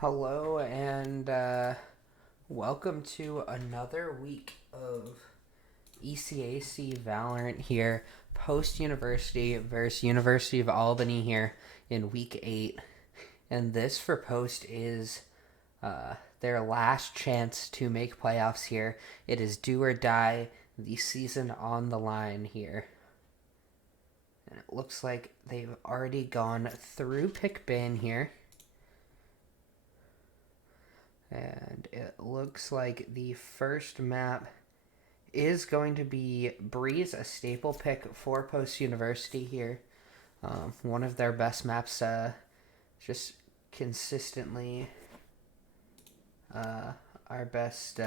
Hello and welcome to another week of ECAC Valorant here, post-University versus University of Albany here in week 8. And this for post is their last chance to make playoffs here. It is do or die, the season on the line here. And it looks like they've already gone through pick ban here. And it looks like the first map is going to be Breeze, a staple pick for Post University here. One of their best maps, just consistently our best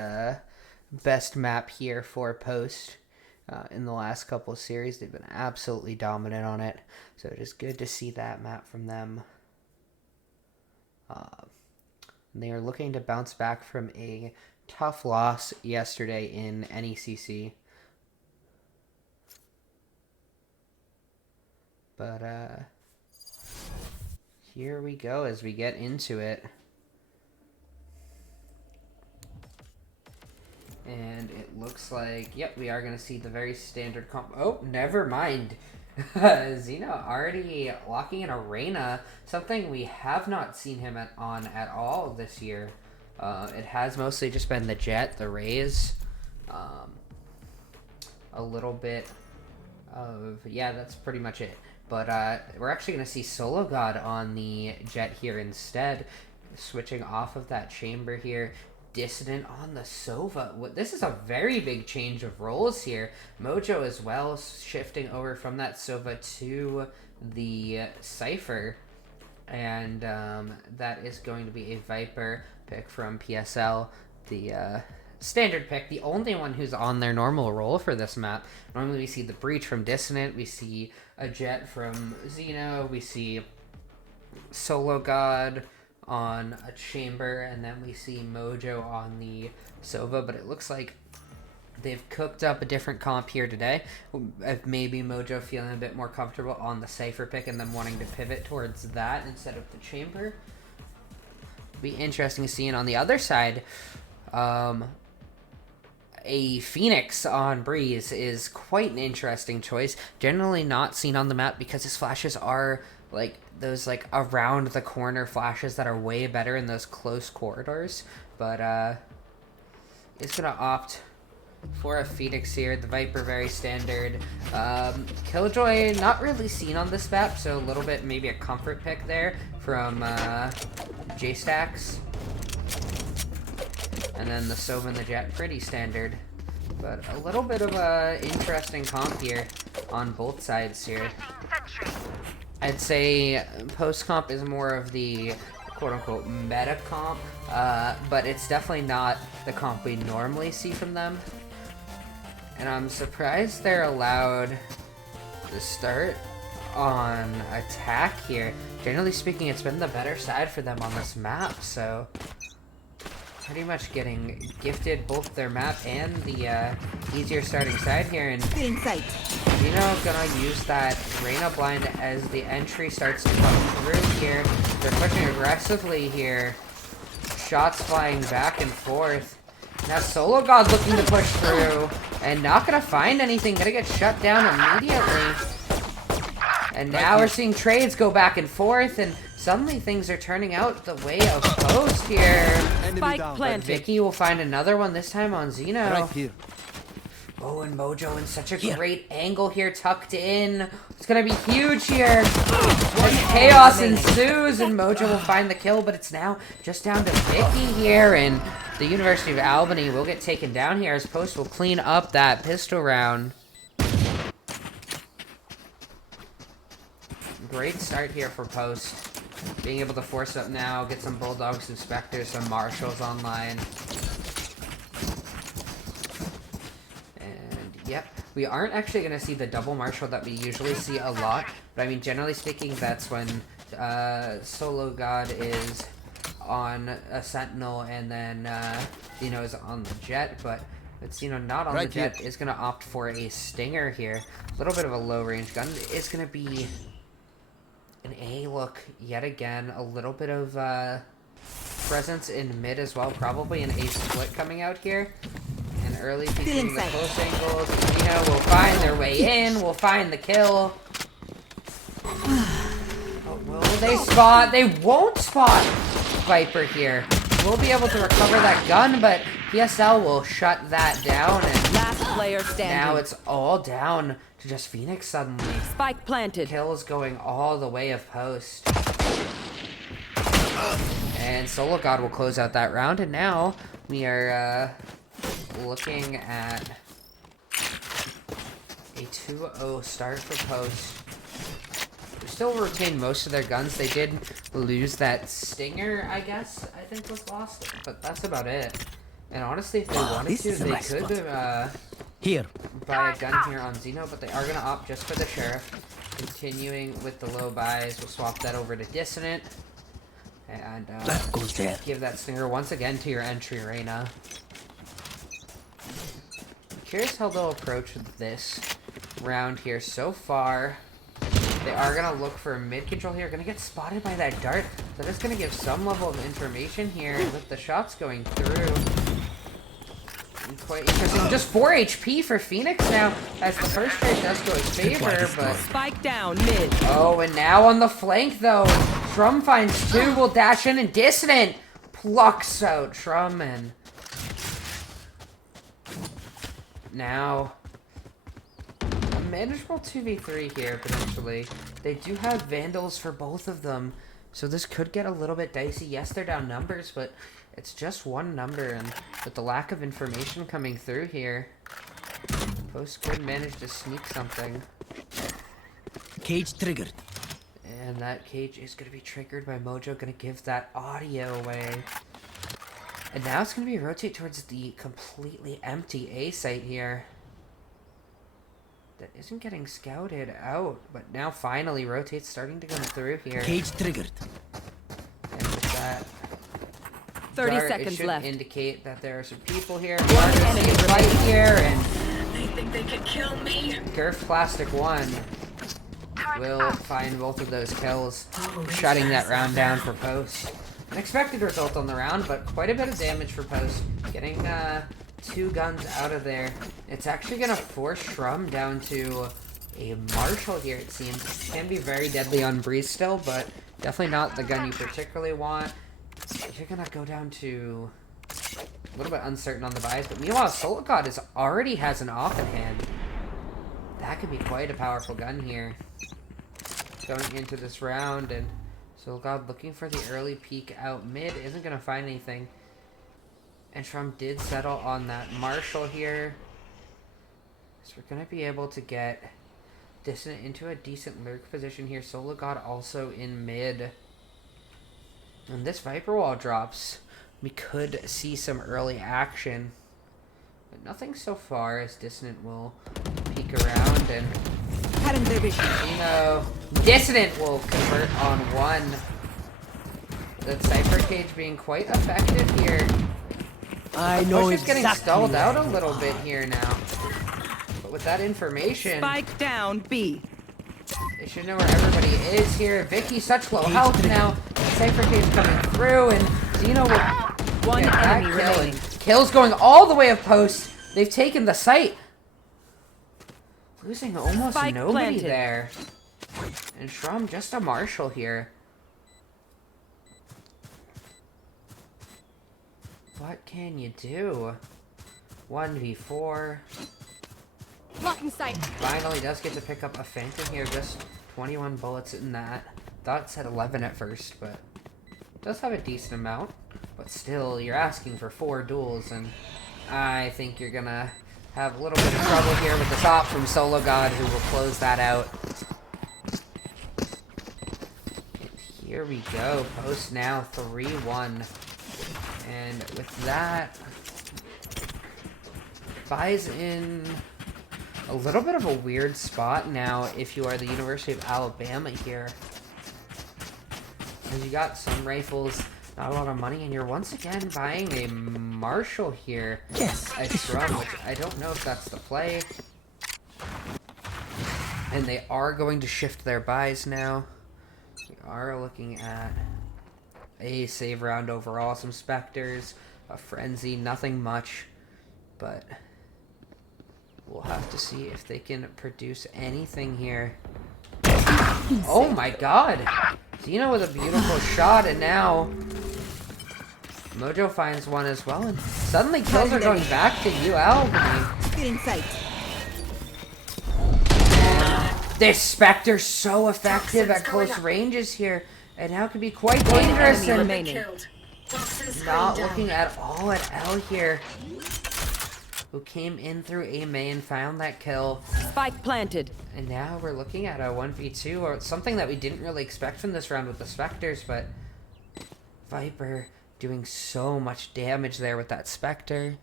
map here for Post. In the last couple of series, they've been absolutely dominant on it. So it is good to see that map from them. They are looking to bounce back from a tough loss yesterday in NECC. But here we go as we get into it. And it looks like, yep, we are going to see the very standard comp. Oh, never mind. Zeno already locking in Arena, something we have not seen him on at all this year. It has mostly just been the Jet, the Rays, a little bit of, yeah, that's pretty much it. But we're actually going to see sologod on the Jet here instead, switching off of that chamber here. Dissident on the Sova. This is a very big change of roles here. Mojo as well, shifting over from that Sova to the Cypher. And that is going to be a Viper pick from PSL. The standard pick, the only one who's on their normal role for this map. Normally we see the Breach from Dissident, we see a Jet from Zeno, we see sologod on a chamber, and then we see Mojo on the Sova, but it looks like they've cooked up a different comp here today. Maybe Mojo feeling a bit more comfortable on the Cypher pick and them wanting to pivot towards that instead of the chamber. Be interesting to see. And on the other side, a Phoenix on Breeze is quite an interesting choice. Generally not seen on the map because his flashes are like those like around the corner flashes that are way better in those close corridors. But it's gonna opt for a Phoenix here. The Viper very standard. Killjoy not really seen on this map, so a little bit maybe a comfort pick there from J-Stacks. And then the Sova and the Jet pretty standard. But a little bit of a interesting comp here on both sides here. I'd say post-comp is more of the quote-unquote meta comp, but it's definitely not the comp we normally see from them. And I'm surprised they're allowed to start on attack here. Generally speaking, it's been the better side for them on this map, so pretty much getting gifted both their map and the easier starting side here. And Zeno gonna use that Reyna blind as the entry starts to come through here. They're pushing aggressively here. Shots flying back and forth. Now sologod looking to push through and not gonna find anything. Gonna get shut down immediately. And now we're seeing trades go back and forth, and suddenly things are turning out the way of Post here. But Vicky will find another one, this time on Zeno. Right here. Oh, and Mojo in such a great angle here, tucked in. It's gonna be huge here. As chaos ensues, and Mojo will find the kill, but it's now just down to Vicky here, and the University of Albany will get taken down here as Post will clean up that pistol round. Great start here for Post. Being able to force up now, get some Bulldogs, some Spectres, some Marshals online. And yep, we aren't actually going to see the double Marshal that we usually see a lot. But I mean, generally speaking, that's when sologod is on a Sentinel and then Zeno is on the Jet. But Zeno not on the Jet is going to opt for a Stinger here. A little bit of a low range gun is going to be an A look yet again. A little bit of presence in mid as well. Probably an ace split coming out here. And early peeking the close angles. Zeno will find their way in. Will find the kill. Oh, will they spot? They won't spot Viper here. We'll be able to recover that gun, but PSL will shut that down. And last player standing. Now it's all down to just Phoenix suddenly. Spike planted. Kills going all the way of post. And sologod will close out that round, and now we are looking at a 2-0 start for post. They still retain most of their guns. They did lose that stinger, I guess, I think was lost, but that's about it. And honestly, if they wanted to, they could here buy a gun here on Zeno, but they are going to opt just for the Sheriff. Continuing with the low buys, we'll swap that over to Dissident. And that goes there. Give that stinger once again to your entry Reyna. Curious how they'll approach this round here. So far, they are going to look for mid control here. Going to get spotted by that dart. That is going to give some level of information here with the shots going through. Quite interesting. Just 4 HP for Phoenix now, as the first trade does go his favor, but... Spike down, mid. Oh, and now on the flank, though. Shrum finds 2, will dash in, and Dissident plucks out Shrum, and... Now... a manageable 2v3 here, potentially. They do have Vandals for both of them, so this could get a little bit dicey. Yes, they're down numbers, but... it's just one number, and with the lack of information coming through here, Post could manage to sneak something. Cage triggered. And that cage is going to be triggered by Mojo, going to give that audio away. And now it's going to be rotate towards the completely empty A site here. That isn't getting scouted out, but now finally rotate's starting to come through here. Cage triggered. And with that... 30 dart, seconds it should left. indicate that there are some people here. One enemy fight here, and they think they can kill me. Girth Plastic 1 will find both of those kills, shutting that round down for Post. An expected result on the round, but quite a bit of damage for Post. Getting 2 guns out of there. It's actually going to force Shrum down to a Marshall here, it seems. Can be very deadly on Breeze still, but definitely not the gun you particularly want. You're gonna go down to a little bit uncertain on the buys, but meanwhile, sologod already has an off in hand. That could be quite a powerful gun here. Going into this round, and sologod looking for the early peek out mid, isn't gonna find anything. And Shrum did settle on that Marshall here. So we're gonna be able to get Dissident into a decent lurk position here. sologod also in mid. And this Viper Wall drops, we could see some early action. But nothing so far, as Dissident will peek around, and Zeno, Dissident will convert on 1. The Cypher Cage being quite effective here. I know Push is getting exactly stalled out a little bit here now. But with that information, Spike down, B. they should know where everybody is here. Vicky, such low health now. Cypher Cage coming through, and Zeno will One get that enemy kill. remaining. Kills going all the way of post. They've taken the site. Losing almost Spike nobody planted. there. And Shrum just a Marshall here. What can you do? 1v4. Blocking sight. Finally does get to pick up a Phantom here. Just 21 bullets in that. Thought it said 11 at first, but does have a decent amount. But still, you're asking for 4 duels, and I think you're gonna have a little bit of trouble here with the top from sologod, who will close that out. And here we go. Post now 3-1. And with that, buys in a little bit of a weird spot now if you are the University of Alabama here. Because you got some rifles, not a lot of money, and you're once again buying a Marshall here. Yes. A Shrum, which I don't know if that's the play. And they are going to shift their buys now. We are looking at a save round overall. Some Spectres, a Frenzy, nothing much. But we'll have to see if they can produce anything here. Oh my god! Zeno with a beautiful shot, and now Mojo finds one as well, and suddenly kills are going back to you, Albany. Feeling sight. This Spectre's so effective at close ranges here, and now can be quite dangerous, and Killed. Toxins not going looking down. at all at Elle here, who came in through A main, found that kill, Spike planted. and now we're looking at a 1v2, or something that we didn't really expect from this round with the Spectres, but Viper doing so much damage there with that Spectre.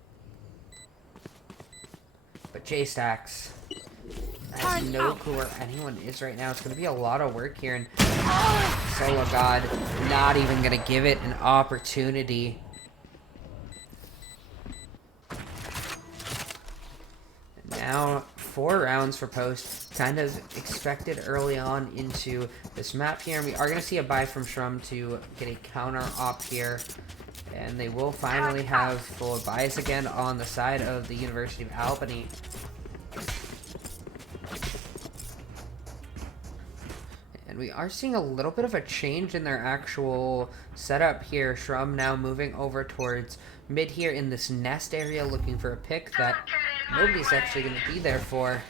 But J-Stacks has no clue where anyone is right now. It's going to be a lot of work here, and sologod not even going to give it an opportunity. Now 4 rounds for Post, kind of expected early on into this map here, and we are going to see a buy from Shrum to get a counter op here, and they will finally have full buys again on the side of the University of Albany. And we are seeing a little bit of a change in their actual setup here. Shrum now moving over towards mid here in this nest area, looking for a pick that nobody's actually going to be there for.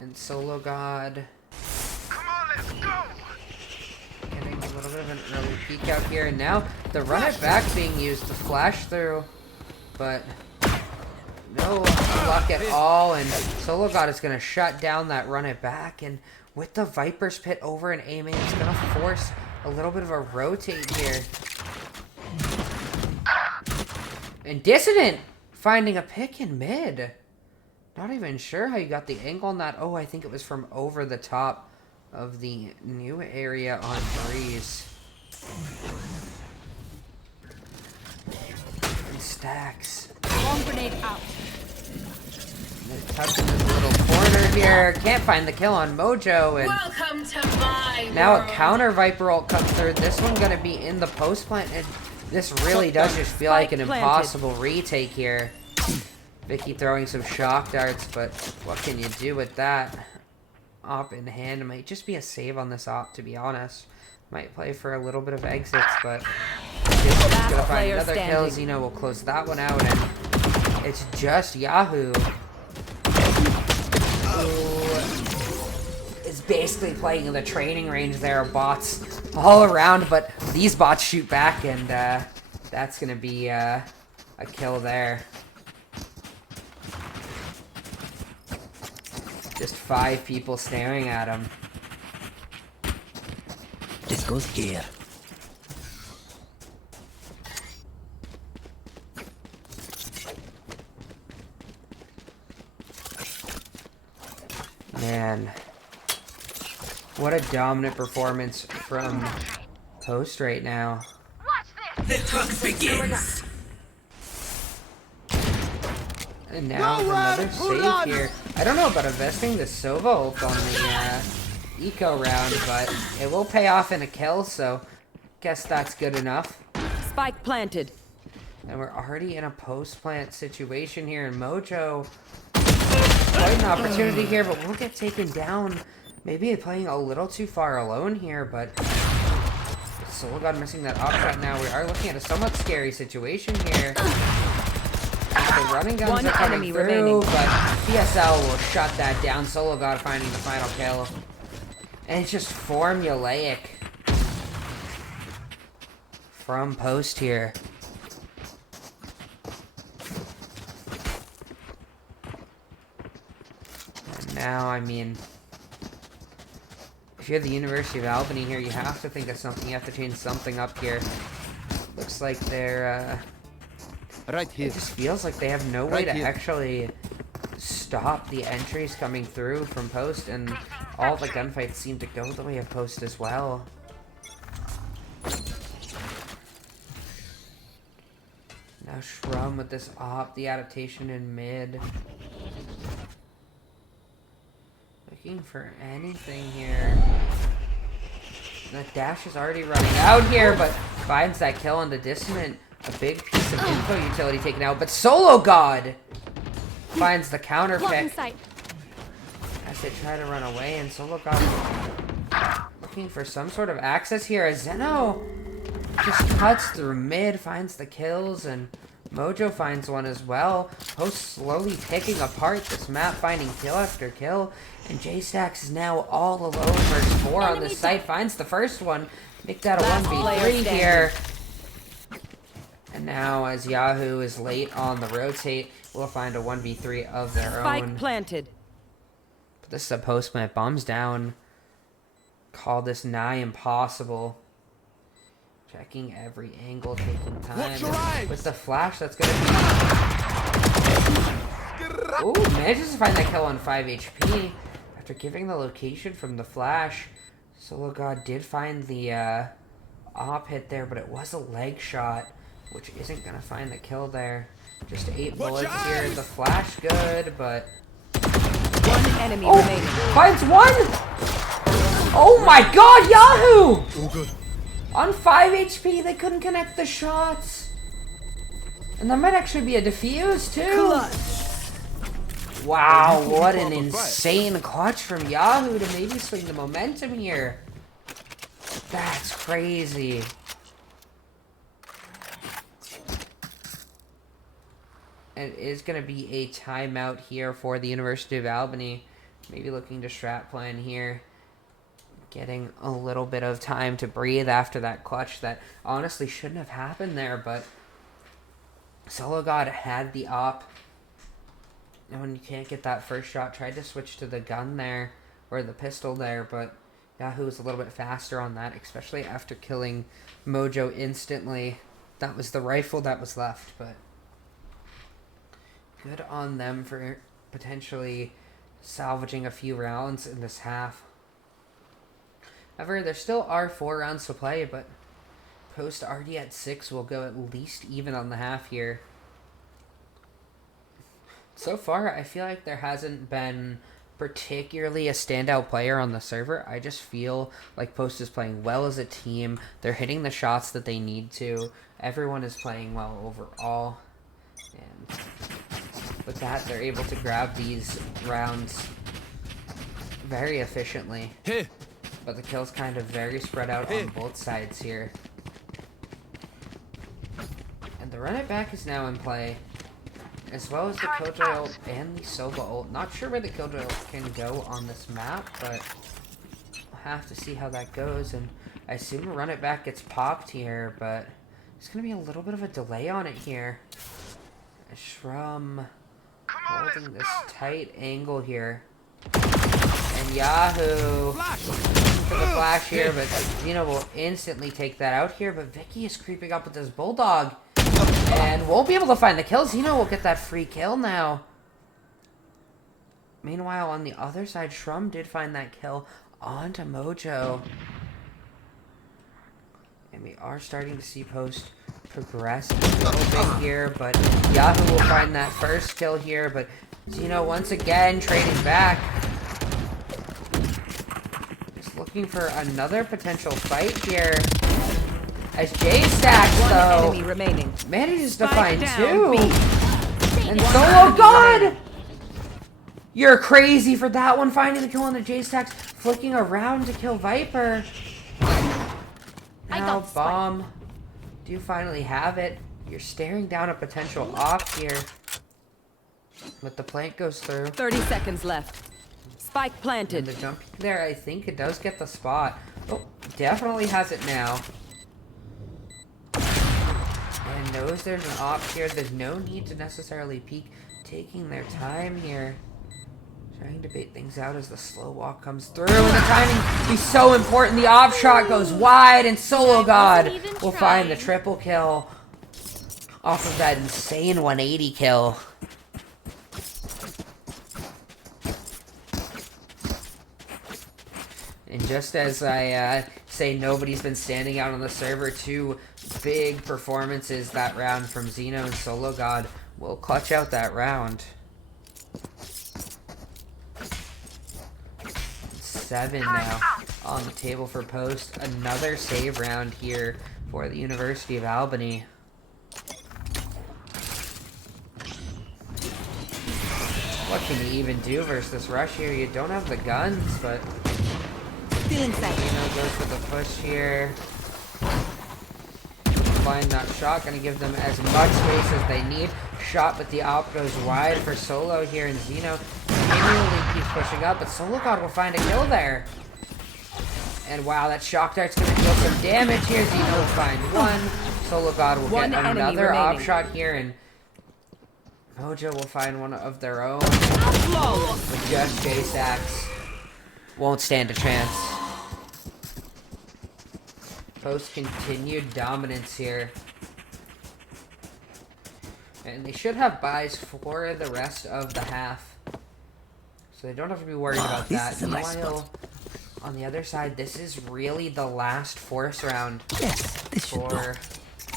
And sologod getting a little bit of an early peek out here. And now the run it back being used to flash through, but no luck at all. And sologod is going to shut down that run it back. And with the Viper's Pit over in A main, it's going to force a little bit of a rotate here. And Dissident finding a pick in mid. Not even sure how you got the angle on that. Oh, I think it was from over the top of the new area on Breeze. And Stacks. Bomb grenade out. Touching this little corner here. Can't find the kill on Mojo. And Welcome to my now world. a counter Viper ult comes through. This one going to be in the post plant. And this really does just feel like an impossible retake here. Vicky throwing some shock darts, but what can you do with that? Op in hand. It might just be a save on this op, to be honest. Might play for a little bit of exits, but just gonna find another kill. Zeno will close that one out, and it's just Yahoo who is basically playing in the training range there of bots all around, but these bots shoot back, and that's gonna be a kill there. Just 5 people staring at him. This goes here. Man, what a dominant performance from Post right now. The hunt begins. And now another save here. I don't know about investing the Sova ult on the eco round, but it will pay off in a kill, so guess that's good enough. Spike planted. And we're already in a post-plant situation here, and Mojo, quite an opportunity here, but we'll get taken down. Maybe playing a little too far alone here, but sologod missing that op shot now. We are looking at a somewhat scary situation here. The running guns One are coming enemy through, remaining. but PSL will shut that down. sologod finding the final kill. And it's just formulaic from Post here. And now, I mean, if you're the University of Albany here, you have to think of something. You have to change something up here. Looks like they're, Right here. it just feels like they have no way Right to here. actually stop the entries coming through from Post, and all the gunfights seem to go the way of Post as well. Now Shrum with this op, the adaptation in mid. Looking for anything here. The dash is already running out here, but finds that kill on the Dissident. A big piece of info utility taken out, but sologod finds the counter Blocking pick sight. as they try to run away, and sologod looking for some sort of access here as Zeno just cuts through mid, finds the kills, and Mojo finds one as well. Post slowly picking apart this map, finding kill after kill, and J-Stacks is now all alone versus 4 on this site. Finds the first one, make that a 1v3 here. And now, as Yahoo is late on the rotate, we'll find a 1v3 of their Spike own. planted. But this is a post plant. Bombs down. Call this nigh impossible. Checking every angle, taking time. With the flash, that's gonna be... Ooh, manages to find that kill on 5 HP. After giving the location from the flash, sologod did find the op hit there, but it was a leg shot, which isn't gonna find the kill there. Just 8 bullets here. The flash good, but... One enemy remaining. Finds one! Oh my god, Yahoo! All good. On 5 HP, they couldn't connect the shots. And that might actually be a defuse, too. Clutch. Wow, what an insane clutch from Yahoo to maybe swing the momentum here. That's crazy. And it is going to be a timeout here for the University of Albany. Maybe looking to strat plan here. Getting a little bit of time to breathe after that clutch that honestly shouldn't have happened there, but sologod had the op. And when you can't get that first shot, tried to switch to the gun there, or the pistol there, but Yahoo was a little bit faster on that, especially after killing Mojo instantly. That was the rifle that was left, but good on them for potentially salvaging a few rounds in this half. However, there still are 4 rounds to play, but post already at 6 will go at least even on the half here. So far, I feel like there hasn't been particularly a standout player on the server. I just feel like Post is playing well as a team. They're hitting the shots that they need to. Everyone is playing well overall. And with that, they're able to grab these rounds very efficiently. Here. But the kill's kind of very spread out on both sides here. And the run it back is now in play, as well as the Killjoy ult and the Sova ult. Not sure where the Killjoy ult can go on this map, but we'll have to see how that goes. And I assume a run it back gets popped here, but there's going to be a little bit of a delay on it here. Shrum holding this tight angle here. And Yahoo for the flash here, but Zeno will instantly take that out here. But Vicky is creeping up with this bulldog and won't be able to find the kill. Zeno will get that free kill now. Meanwhile, on the other side, Shrum did find that kill onto Mojo. And we are starting to see Post progress a little bit here, but Yahoo will find that first kill here, but Zeno once again trading back. Just looking for another potential fight here. As J-Stacks, though, Enemy remaining. manages to Spike find down, 2. B. And One sologod! enemy You're crazy for that one, finding the kill on the J-Stacks, flicking around to kill Viper. Now, Bomb, do you finally have it? You're staring down a potential op here. But the plant goes through. 30 seconds left. Spike And planted. the jump there, I think it does get the spot. Oh, definitely has it now. And knows there's an op here. There's no need to necessarily peek. Taking their time here. Trying to bait things out as the slow walk comes through. And the timing is so important. The op shot goes wide, and sologod will find the triple kill off of that insane 180 kill. And just as I say nobody's been standing out on the server, 2 big performances that round from Zeno and sologod will clutch out that round. 7 now on the table for Post. Another save round here for the University of Albany. What can you even do versus this rush here? You don't have the guns, but Still inside. Zeno goes for the push here. Find that shot, gonna give them as much space as they need. Shot, but the op goes wide for Solo here, and Zeno continually keeps pushing up, but sologod will find a kill there. And wow, that shock dart's gonna deal some damage here. Zeno will find one. sologod will One get enemy another op remaining. shot here, and Mojo will find one of their own. Flawless. With just ECAC. Won't stand a chance. Post continued dominance here. And they should have buys for the rest of the half. So they don't have to be worried about this that. is a nice Meanwhile, on the other side, this is really the last force round Yes, this should do. for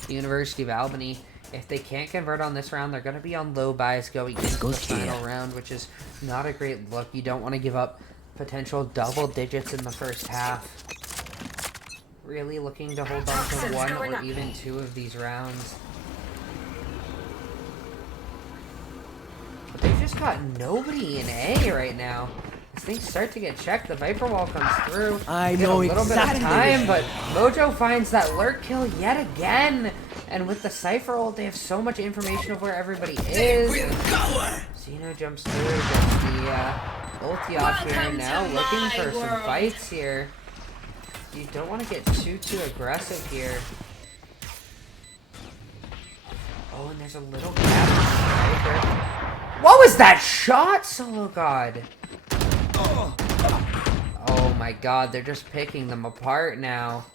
the University of Albany. If they can't convert on this round, they're going to be on low buys going into the goes final here. round, which is not a great look. You don't want to give up potential double digits in the first half. Really looking to hold on to one or even two of these rounds. But they've just got nobody in A right now. As things start to get checked, the Viper Wall comes through. I Get know a little exactly. bit of time, but Mojo finds that lurk kill yet again. And with the Cypher ult, they have so much information of where everybody is. Zeno jumps through, gets the ulti off here, and now looking for some fights here. You don't want to get too aggressive here. Oh, and there's a little gap in the Viper. What was that shot, sologod? Oh my god, they're just picking them apart now.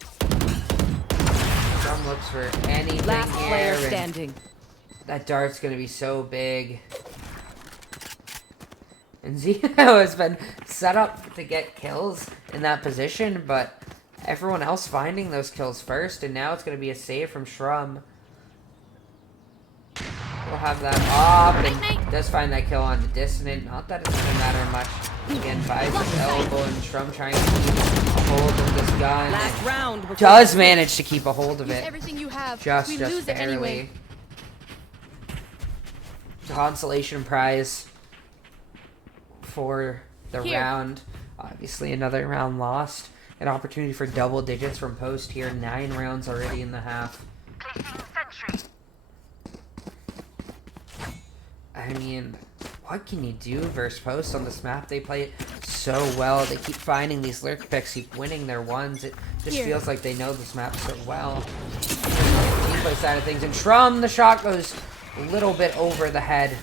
Some looks for anything Last here, player and standing. that dart's gonna be so big. And Zeno has been set up to get kills in that position, but everyone else finding those kills first, and now it's gonna be a save from Shrum. We'll have that op, and does find that kill on the Dissident. Not that it's gonna matter much. Again, buys his elbow, and Shrum trying to keep a hold of this gun. Last round. before- Does manage to keep a hold of Use it. everything you have. Just we lose it barely. anyway. Consolation prize for the Here. round. Obviously, another round lost. An opportunity for double digits from Post here. 9 rounds already in the half. I mean, what can you do versus Post on this map? They play it so well. They keep finding these lurk picks, keep winning their ones. It just Here. feels like they know this map so well. Teamplay side of things. And Shrum, the shot goes a little bit over the head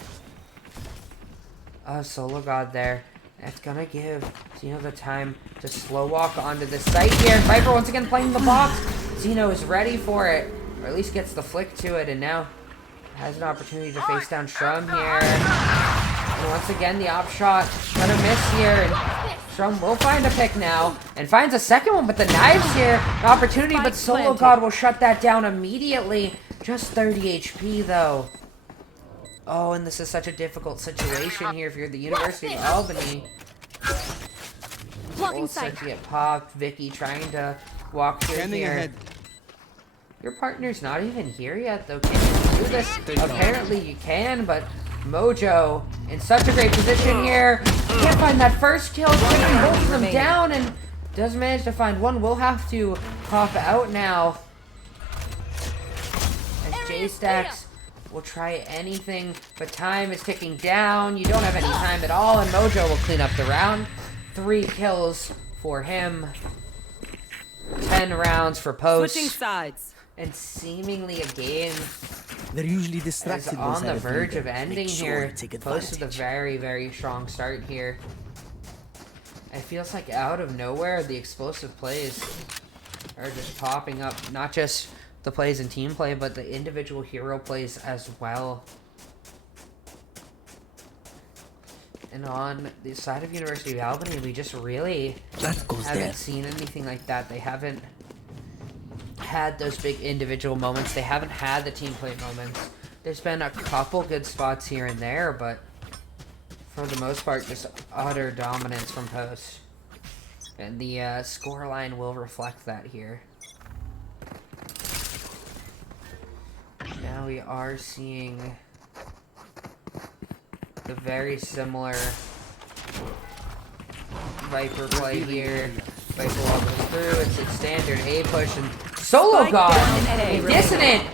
of sologod there. It's gonna give Zeno the time to slow walk onto the site here. Viper once again playing the box. Zeno is ready for it, or at least gets the flick to it, and now has an opportunity to face down Shrum here. And once again, the op shot gonna miss here, and Shrum will find a pick now, and finds a second one with the knives here. An opportunity, but Spike sologod planted. will shut that down immediately. Just 30 HP though. Oh, and this is such a difficult situation here if you're the University of Albany. Blocking Both sight. start to get popped. Vicky trying to walk through Standing here. ahead. Your partner's not even here yet, though. Can you do this? Apparently you can, but Mojo in such a great position here. Can't find that first kill. Taking both of them remaining. down, and does manage to find one. We'll have to pop out now. As J-Stacks will try anything, but time is ticking down. You don't have any time at all, and Mojo will clean up the round. 3 kills for him. 10 rounds for Post. Switching sides. And seemingly a game They're usually is distracted. on the once I verge reveal of them. ending Make sure here. to take Post with a advantage. very strong start here. It feels like out of nowhere, the explosive plays are just popping up. Not just the plays in team play, but the individual hero plays as well. And on the side of University of Albany, we just really That goes haven't there. seen anything like that. They haven't had those big individual moments. They haven't had the team play moments. There's been a couple good spots here and there, but for the most part, just utter dominance from Post. And the scoreline will reflect that here. we are seeing the very similar Viper play here. Viper walks through. It's a standard A push and sologod down and A. Dissident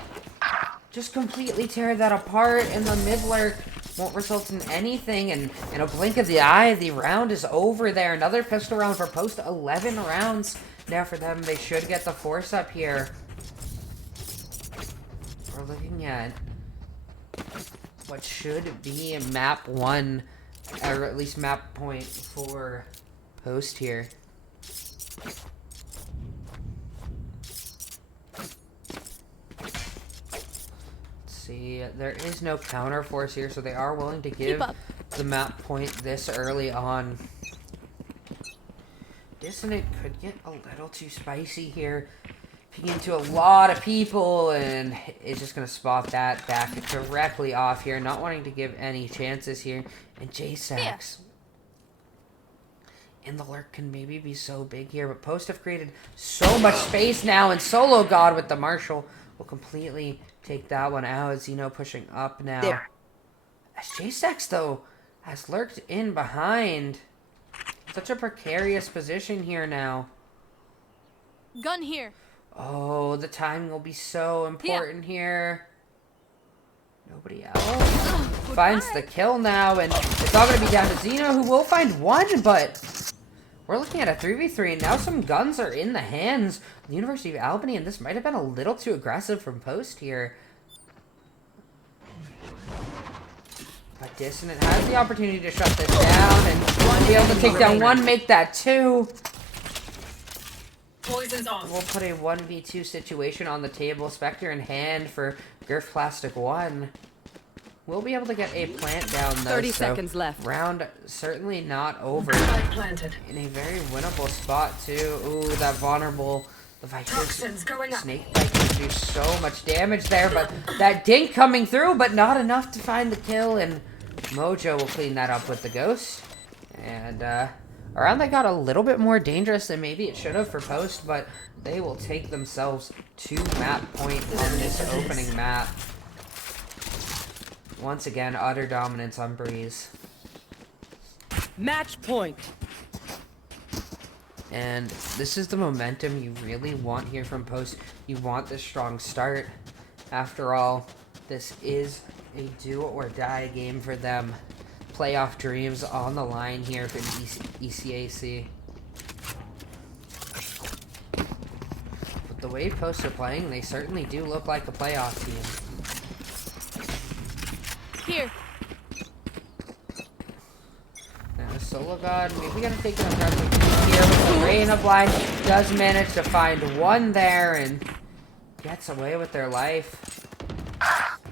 just completely tear that apart, and the mid lurk won't result in anything. And in a blink of the eye, the round is over there. Another pistol round for Post. 11 rounds now for them. They should get the force up here. We're looking at what should be map 1, or at least map point for Post here. See, there is no counter force here, so they are willing to give the map point this early on. Dissident could get a little too spicy here, peeking into a lot of people, and is just going to spot that back directly off here, not wanting to give any chances here. And J-Sax in the lurk can maybe be so big here, but Post have created so much space now, and sologod with the Marshall will completely take that one out. Zeno pushing up now. There. As J-Sax, though, has lurked in behind. Such a precarious position here now. Gun here. Oh, the timing will be so important here. Nobody else finds the kill now, and it's all going to be down to Zeno, who will find one, but we're looking at a 3v3, and now some guns are in the hands of the University of Albany, and this might have been a little too aggressive from Post here. But Dissident has the opportunity to shut this down, and be able to take down one, make that two. Poison's off. We'll put a 1v2 situation on the table. Spectre in hand for Girth Plastic 1. We'll be able to get a plant down, though. 30 seconds left. Round certainly not over. Spike planted. In a very winnable spot, too. Ooh, that vulnerable. The Toxins going up. Snake Bite can do so much damage there, but that dink coming through, but not enough to find the kill, and Mojo will clean that up with the ghost. And, a round that got a little bit more dangerous than maybe it should have for Post, but they will take themselves to map point on this opening map. Once again, utter dominance on Breeze. Match point. And this is the momentum you really want here from Post. You want this strong start. After all, this is a do-or-die game for them. Playoff dreams on the line here for ECAC. But the way Post are playing, they certainly do look like a playoff team. Here. Now, sologod, maybe gonna take an aggressive peek here with the Rain of Life. Does manage to find one there and gets away with their life.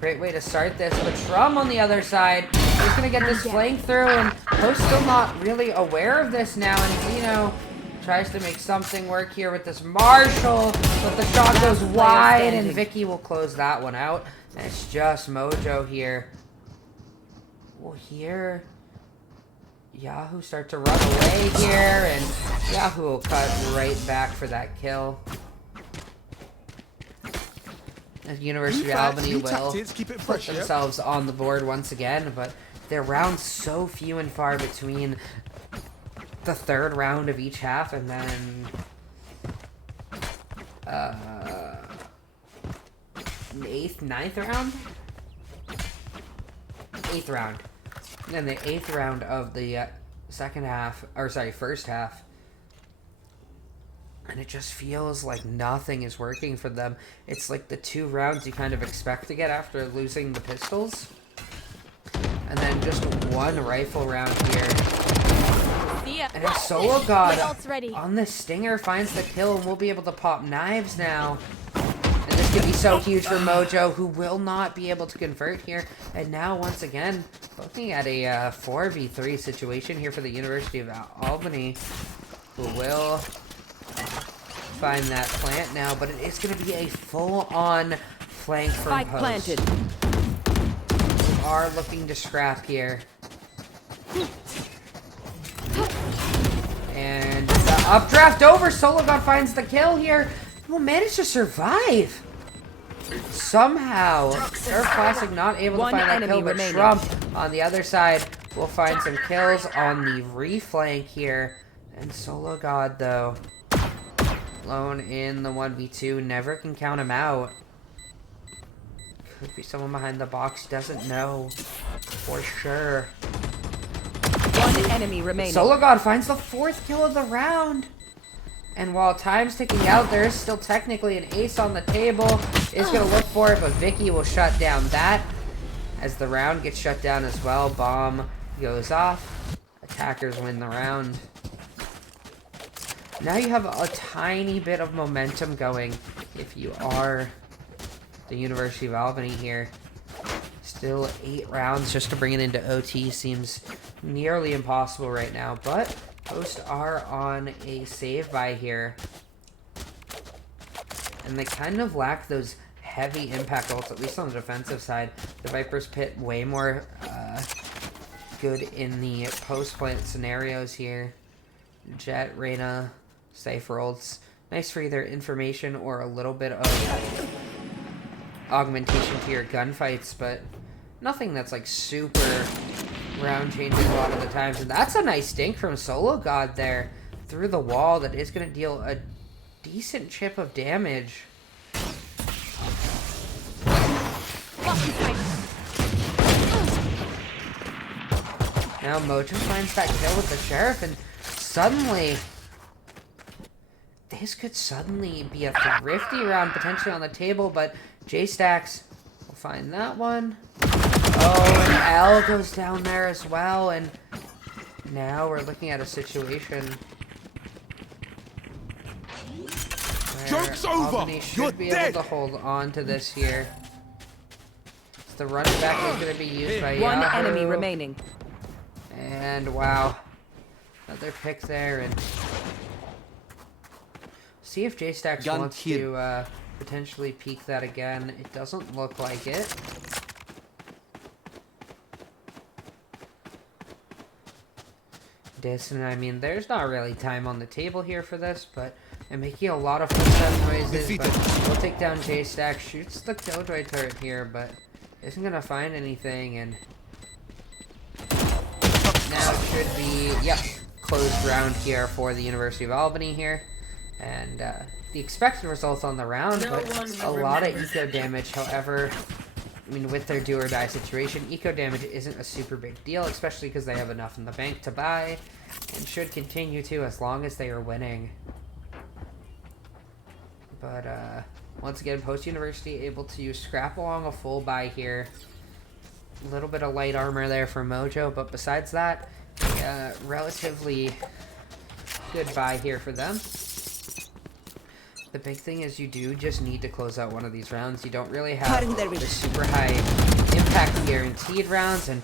Great way to start this, but Shrum on the other side is going to get this flank through, and Post still not really aware of this now, and Zeno tries to make something work here with this Marshall, but the shot goes wide, and Vicky will close that one out, and it's just Mojo here. We'll hear Yahoo start to run away here, and Yahoo will cut right back for that kill. The University of Albany will put themselves on the board once again, but their rounds so few and far between the third round of each half, and then ninth round? 8th round. And then the 8th round of the first half. And it just feels like nothing is working for them. It's like the 2 rounds you kind of expect to get after losing the pistols. And then just 1 rifle round here. And sologod on the Stinger finds the kill, and we'll be able to pop knives now. And this could be so huge for Mojo, who will not be able to convert here. And now, once again, looking at a 4v3 situation here for the University of Albany, who will find that plant now, but it is going to be a full-on flank from Spike Post. planted. We are looking to scrap here. And the updraft over. sologod finds the kill here. Will manage to survive. somehow, Surf Classic not able to One find that enemy kill, but remaining. Trump on the other side will find some kills on the reflank here. And sologod, though, alone in the 1v2, never can count him out. Could be someone behind the box, doesn't know for sure. One enemy remaining. sologod finds the 4th kill of the round. And while time's ticking out, there is still technically an ace on the table. Is going to look for it, but Vicky will shut down that. As the round gets shut down as well, bomb goes off. Attackers win the round. Now you have a tiny bit of momentum going if you are the University of Albany here. Still 8 rounds just to bring it into OT seems nearly impossible right now, but Post are on a save by here. And they kind of lack those heavy impact ults, at least on the defensive side. The Viper's Pit way more good in the post-plant scenarios here. Jet, Reyna, Cypher ults. Nice for either information or a little bit of augmentation to your gunfights, but nothing that's like super round changing a lot of the times. And that's a nice dink from sologod there through the wall that is going to deal a decent chip of damage. Now Mojo finds that kill with the sheriff, and suddenly this could suddenly be a thrifty round potentially on the table, but J-Stacks will find that one. Oh, and Elle goes down there as well, and now we're looking at a situation where Joke's over! Albany should You're be dead! able to hold on to this here. The running back is going to be used by One Yahoo. enemy remaining. And wow, another pick there, and see if J-Stacks Gun wants kill. to potentially peek that again. It doesn't look like it. Dissident, I mean, there's not really time on the table here for this, but I'm making a lot of footstep noises, but we'll take down J-Stack, shoots the Killjoy turret here, but isn't going to find anything, and now it should be, yep, closed round here for the University of Albany here, and the expected results on the round, but a lot of eco damage. However, I mean, with their do or die situation, eco damage isn't a super big deal, especially because they have enough in the bank to buy, and should continue to as long as they are winning. But once again, Post University able to scrap along a full buy here. A little bit of light armor there for Mojo, but besides that, relatively good buy here for them. The big thing is you do just need to close out one of these rounds. You don't really have the super high impact guaranteed rounds, and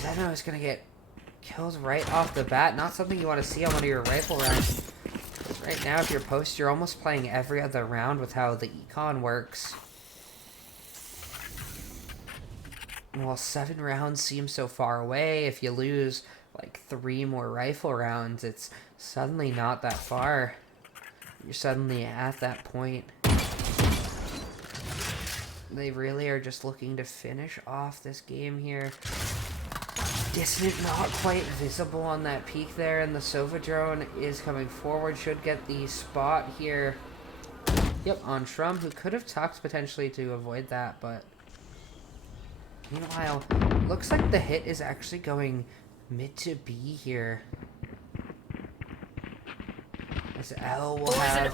Zeno is going to get kills right off the bat. Not something you want to see on one of your rifle rounds. Because right now, if you're Post, you're almost playing every other round with how the econ works. And while 7 rounds seem so far away, if you lose like 3 more rifle rounds, it's suddenly not that far. You're suddenly at that point. They really are just looking to finish off this game here. Dissident not quite visible on that peak there, and the Sova drone is coming forward. Should get the spot here. Yep, on Shrum, who could have tucked potentially to avoid that, but meanwhile, looks like the hit is actually going mid to B here. As Elle will have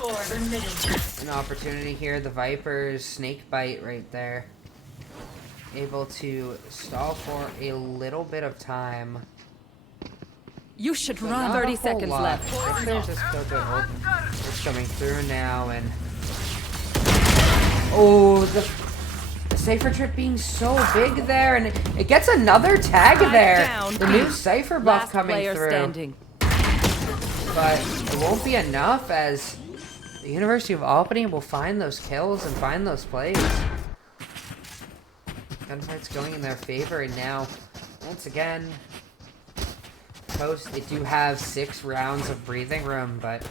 an opportunity here. The Viper's snake bite right there. Able to stall for a little bit of time. You should But run. not a 30 whole seconds lot. left. There's this Killjoy ult that's coming through now, and oh, the Cypher trip being so big there, and it gets another tag there. Down. The new Cypher buff Last coming player through. standing. But it won't be enough, as the University of Albany will find those kills and find those plays. Gunfight's going in their favor, and now, once again, Post, they do have 6 rounds of breathing room, but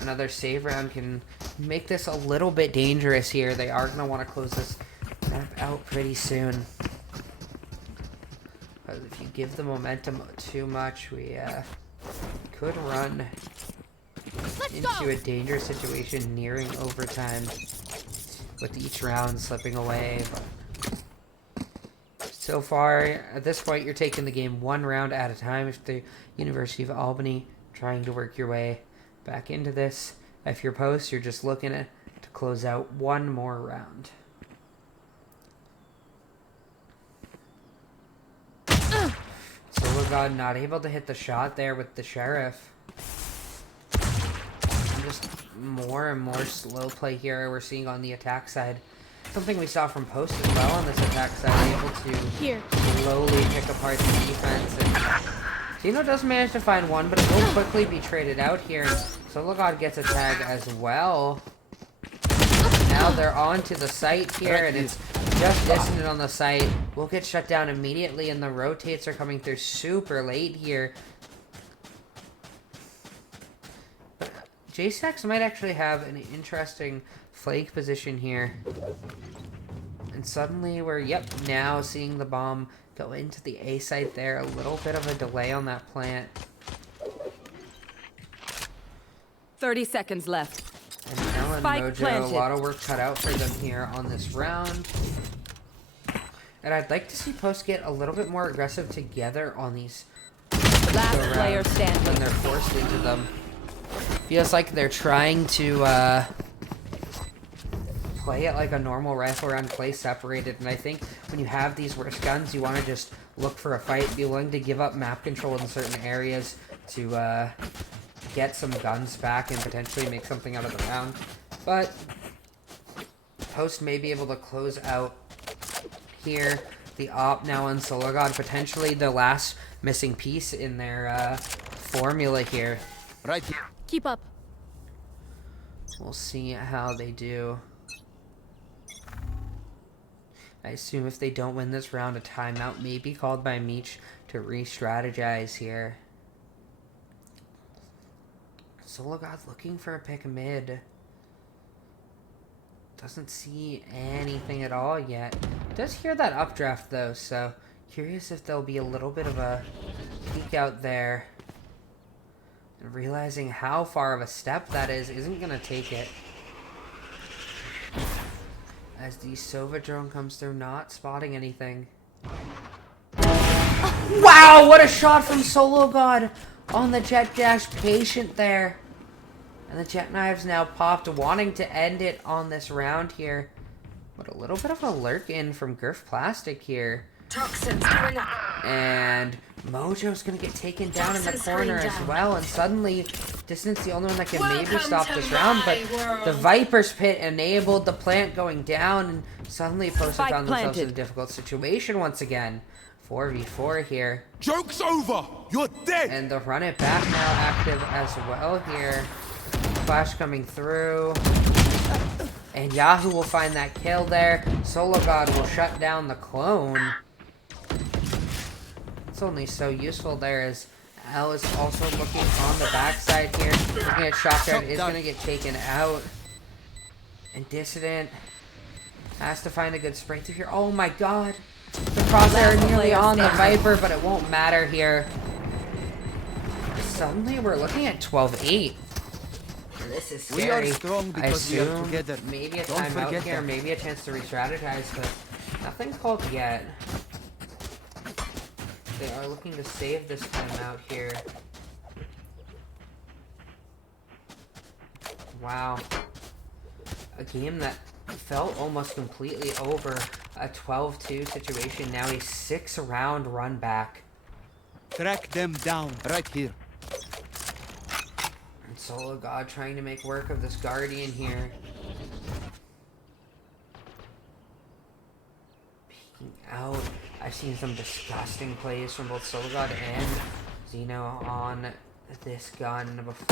another save round can make this a little bit dangerous here. They are going to want to close this map out pretty soon. Because if you give the momentum too much, we could run into a dangerous situation nearing overtime with each round slipping away. But so far, at this point, you're taking the game one round at a time. If the University of Albany trying to work your way back into this. If you're post, you're just looking to close out one more round. Sologod not able to hit the shot there with the sheriff. And just more and more slow play here we're seeing on the attack side. Something we saw from post as well on this attack side, able to slowly pick apart the defense. And Zeno does manage to find one, but it will quickly be traded out here. Sologod gets a tag as well. Now they're on to the site here, and it's just Dissident on the site. We'll get shut down immediately, and the rotates are coming through super late here. JSAX might actually have an interesting flank position here. And suddenly we're, now seeing the bomb go into the A site there. A little bit of a delay on that plant. 30 seconds left. And Elle and Spike Mojo, planted. a lot of work cut out for them here on this round. And I'd like to see Post get a little bit more aggressive together on these Last player when standing. they're forced into them. Feels like they're trying to play it like a normal rifle round, play separated. And I think when you have these worst guns, you want to just look for a fight, be willing to give up map control in certain areas to get some guns back and potentially make something out of the round. But Post may be able to close out here. The op now on sologod, potentially the last missing piece in their formula here. Right here. Keep up. We'll see how they do. I assume if they don't win this round, a timeout may be called by Meech to re-strategize here. Sologod looking for a pick mid. Doesn't see anything at all yet. Does hear that updraft though, so curious if there'll be a little bit of a peek out there. And realizing how far of a step that isn't gonna take it. As the Sova drone comes through, not spotting anything. Wow, what a shot from sologod on the jet dash, patient there. And the jet knives now popped, wanting to end it on this round here. But a little bit of a lurk in from Gurf Plastic here. Toxins going up. And Mojo's gonna get taken down in the corner as well. And suddenly, Dissident's the only one that can maybe stop this round. But the Viper's Pit enabled the plant going down. And suddenly Post found themselves in a difficult situation once again. 4v4 here. Joke's over! You're dead! And the run it back now active as well here. Flash coming through. And Yahoo will find that kill there. sologod will shut down the clone. It's only so useful there as Elle is also looking on the backside here. Looking at Shotgun is going to get taken out. And Dissident has to find a good spray through here. Oh my god. The crosshair nearly on the Viper, but it won't matter here. Suddenly we're looking at 12-8. This is scary. We are strong because we are together. Maybe a Don't timeout forget here, that. maybe a chance to re-strategize, but nothing's called yet. They are looking to save this timeout here. Wow. A game that felt almost completely over. A 12-2 situation, now a 6-round run back. Track them down right here. And sologod trying to make work of this Guardian here. Peeking out. I've seen some disgusting plays from both sologod and Zeno on this gun before.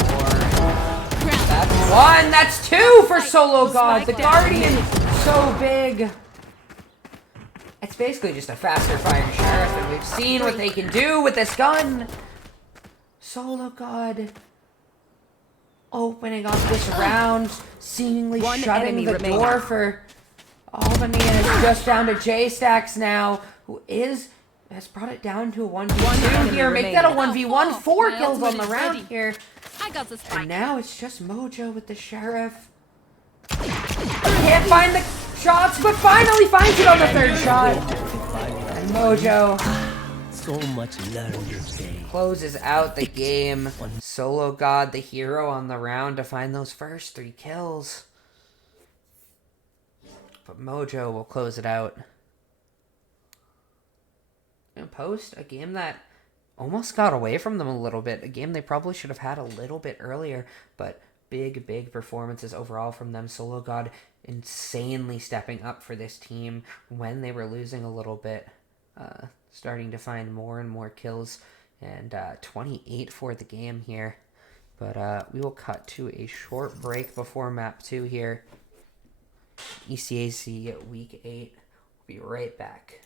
That's one! That's two for sologod! The Guardian so big! It's basically just a faster firing sheriff, and we've seen what they can do with this gun! sologod opening up this round, seemingly One shutting enemy the remaining. door for Albany, and it's just down to J-Stacks now, who has brought it down to a 1v2 enemy here. Make that a remaining. 1v1, 4 My kills on ultimate the is round ready. here. I got the spike. And now it's just Mojo with the sheriff. Can't find the shots, but finally finds it on the third shot. And Mojo So much learned today. closes out the game. sologod, the hero on the round to find those first 3 kills. But Mojo will close it out. And Post, a game that almost got away from them a little bit. A game they probably should have had a little bit earlier, but big performances overall from them. sologod insanely stepping up for this team when they were losing a little bit. Starting to find more and more kills, and 28 for the game here. But we will cut to a short break before map 2 here. ECAC week 8. We'll be right back.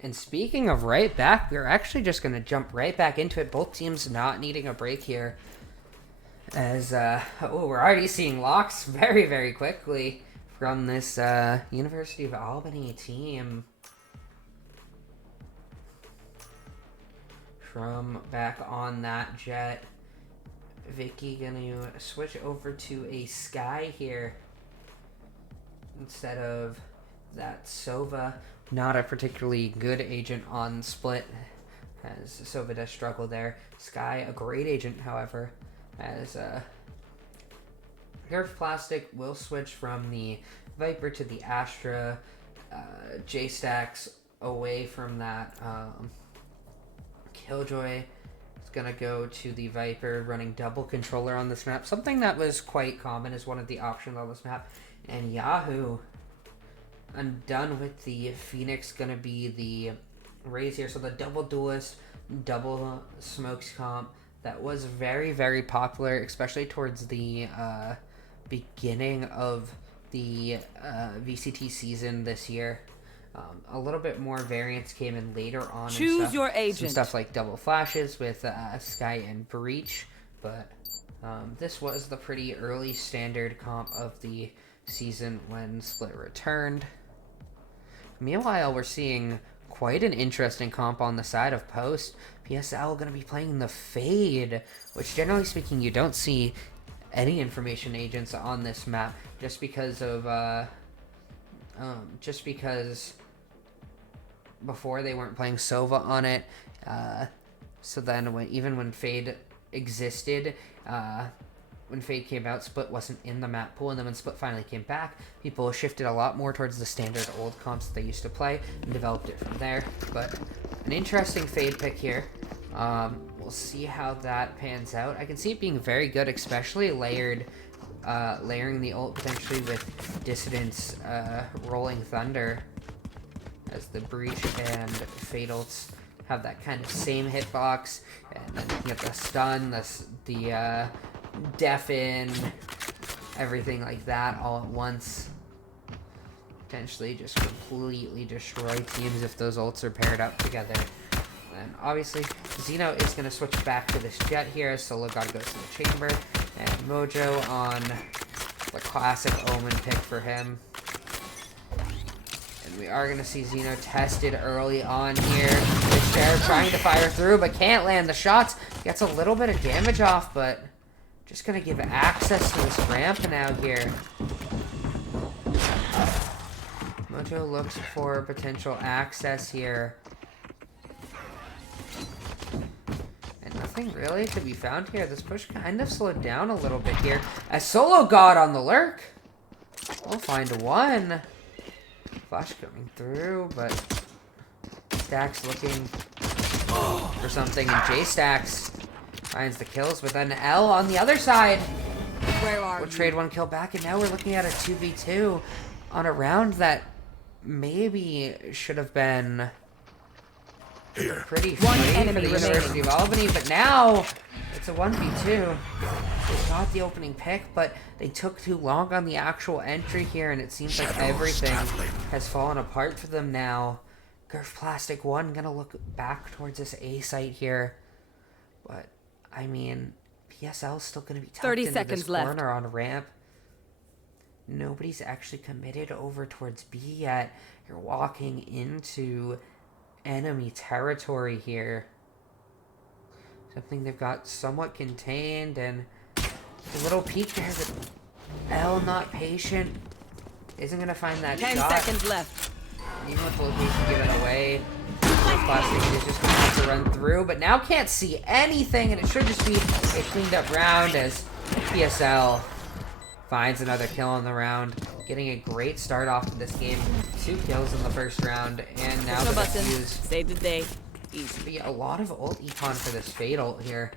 And speaking of right back, we're actually just going to jump right back into it. Both teams not needing a break here. As, we're already seeing locks very quickly from this University of Albany team. From back on that jet. Vicky gonna switch over to a Sky here instead of that Sova. Not a particularly good agent on split, as Sova does struggle there. Sky, a great agent, however, as Nerf Plastic will switch from the Viper to the Astra. J-Stacks away from that. Killjoy is going to go to the Viper, running double controller on this map. Something that was quite common as one of the options on this map. And Yahoo, I'm done with the Phoenix, going to be the Raze here. So the double duelist, double smokes comp, that was very popular, especially towards the beginning of the VCT season this year. A little bit more variance came in later on. Choose your agent. Some stuff like double flashes with Sky and Breach, but this was the pretty early standard comp of the season when Split returned. Meanwhile, we're seeing quite an interesting comp on the side of Post. PSL going to be playing the Fade, which generally speaking you don't see any information agents on this map, just because of before they weren't playing Sova on it. So then even when Fade existed, when Fade came out, Split wasn't in the map pool, and then when Split finally came back, people shifted a lot more towards the standard old comps that they used to play and developed it from there. But an interesting Fade pick here. We'll see how that pans out. I can see it being very good, especially layering the ult potentially with Dissident's Rolling Thunder, as the Breach and Fade ults have that kind of same hitbox, and then you get the stun, the deafen, everything like that all at once. Potentially just completely destroy teams if those ults are paired up together. And obviously, Zeno is going to switch back to this jet here as sologod goes to the chamber, and Mojo on the classic Omen pick for him. And we are going to see Zeno tested early on here. The Sheriff trying to fire through, but can't land the shots. Gets a little bit of damage off, but just going to give access to this ramp now here. Mojo looks for potential access here. nothing really to be found here. This push kind of slowed down a little bit here. As sologod on the lurk. We'll find one. Flash coming through, but Stacks looking for something, and J-Stacks finds the kills, but then Elle on the other side will trade one kill back, and now we're looking at a 2v2 on a round that maybe should have been pretty free for the University of Albany, but now it's a 1v2. They got the opening pick, but they took too long on the actual entry here, and it seems like everything has fallen apart for them now. Gurf Plastic 1 gonna look back towards this A site here, but I mean, PSL's still gonna be tucked 30 into seconds this left. corner on ramp. Nobody's actually committed over towards B yet. You're walking into enemy territory here. Something they've got somewhat contained, and a little peek there, but Elle not patient. Isn't gonna find that 10 shot. seconds left. Even with the location given away, Plastic is just gonna have to run through, but now can't see anything, and it should just be a cleaned up round as PSL finds another kill on the round, getting a great start off to this game. 2 kills in the first round, and now No the button. defuse. Save the day. Easy. Be a lot of ult econ for this Fatal here.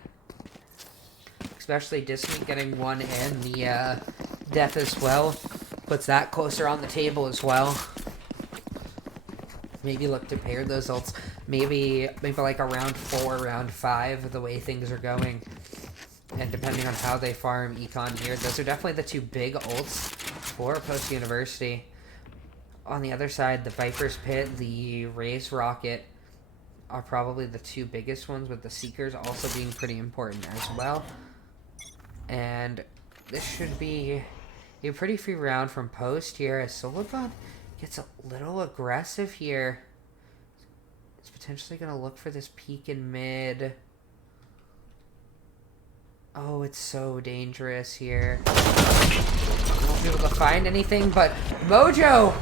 Especially Dissident getting one and the death as well. Puts that closer on the table as well. Maybe look to pair those ults. Maybe like a round 4, round 5, the way things are going. And depending on how they farm econ here, those are definitely the 2 big ults for Post University. On the other side, the Viper's Pit, the Raze Rocket are probably the 2 biggest ones, with the Seekers also being pretty important as well. And this should be a pretty free round from Post here, as sologod gets a little aggressive here. It's potentially going to look for this peek in mid. Oh, it's so dangerous here. Won't be able to find anything, but Mojo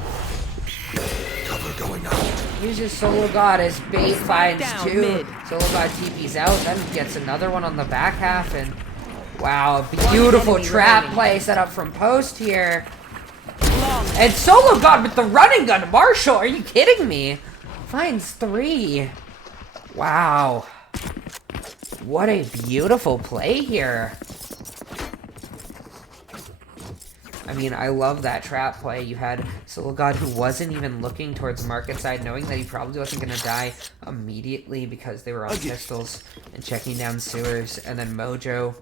uses sologod as bait, finds Down 2. mid. Sologod TP's out, then gets another one on the back half, and wow, a beautiful enemy trap remaining. play set up from Post here. And sologod with the running gun. Marshall, are you kidding me? Finds 3. Wow. What a beautiful play here. I mean, I love that trap play. You had sologod, who wasn't even looking towards market side, knowing that he probably wasn't going to die immediately because they were on pistols and checking down sewers. And then Mojo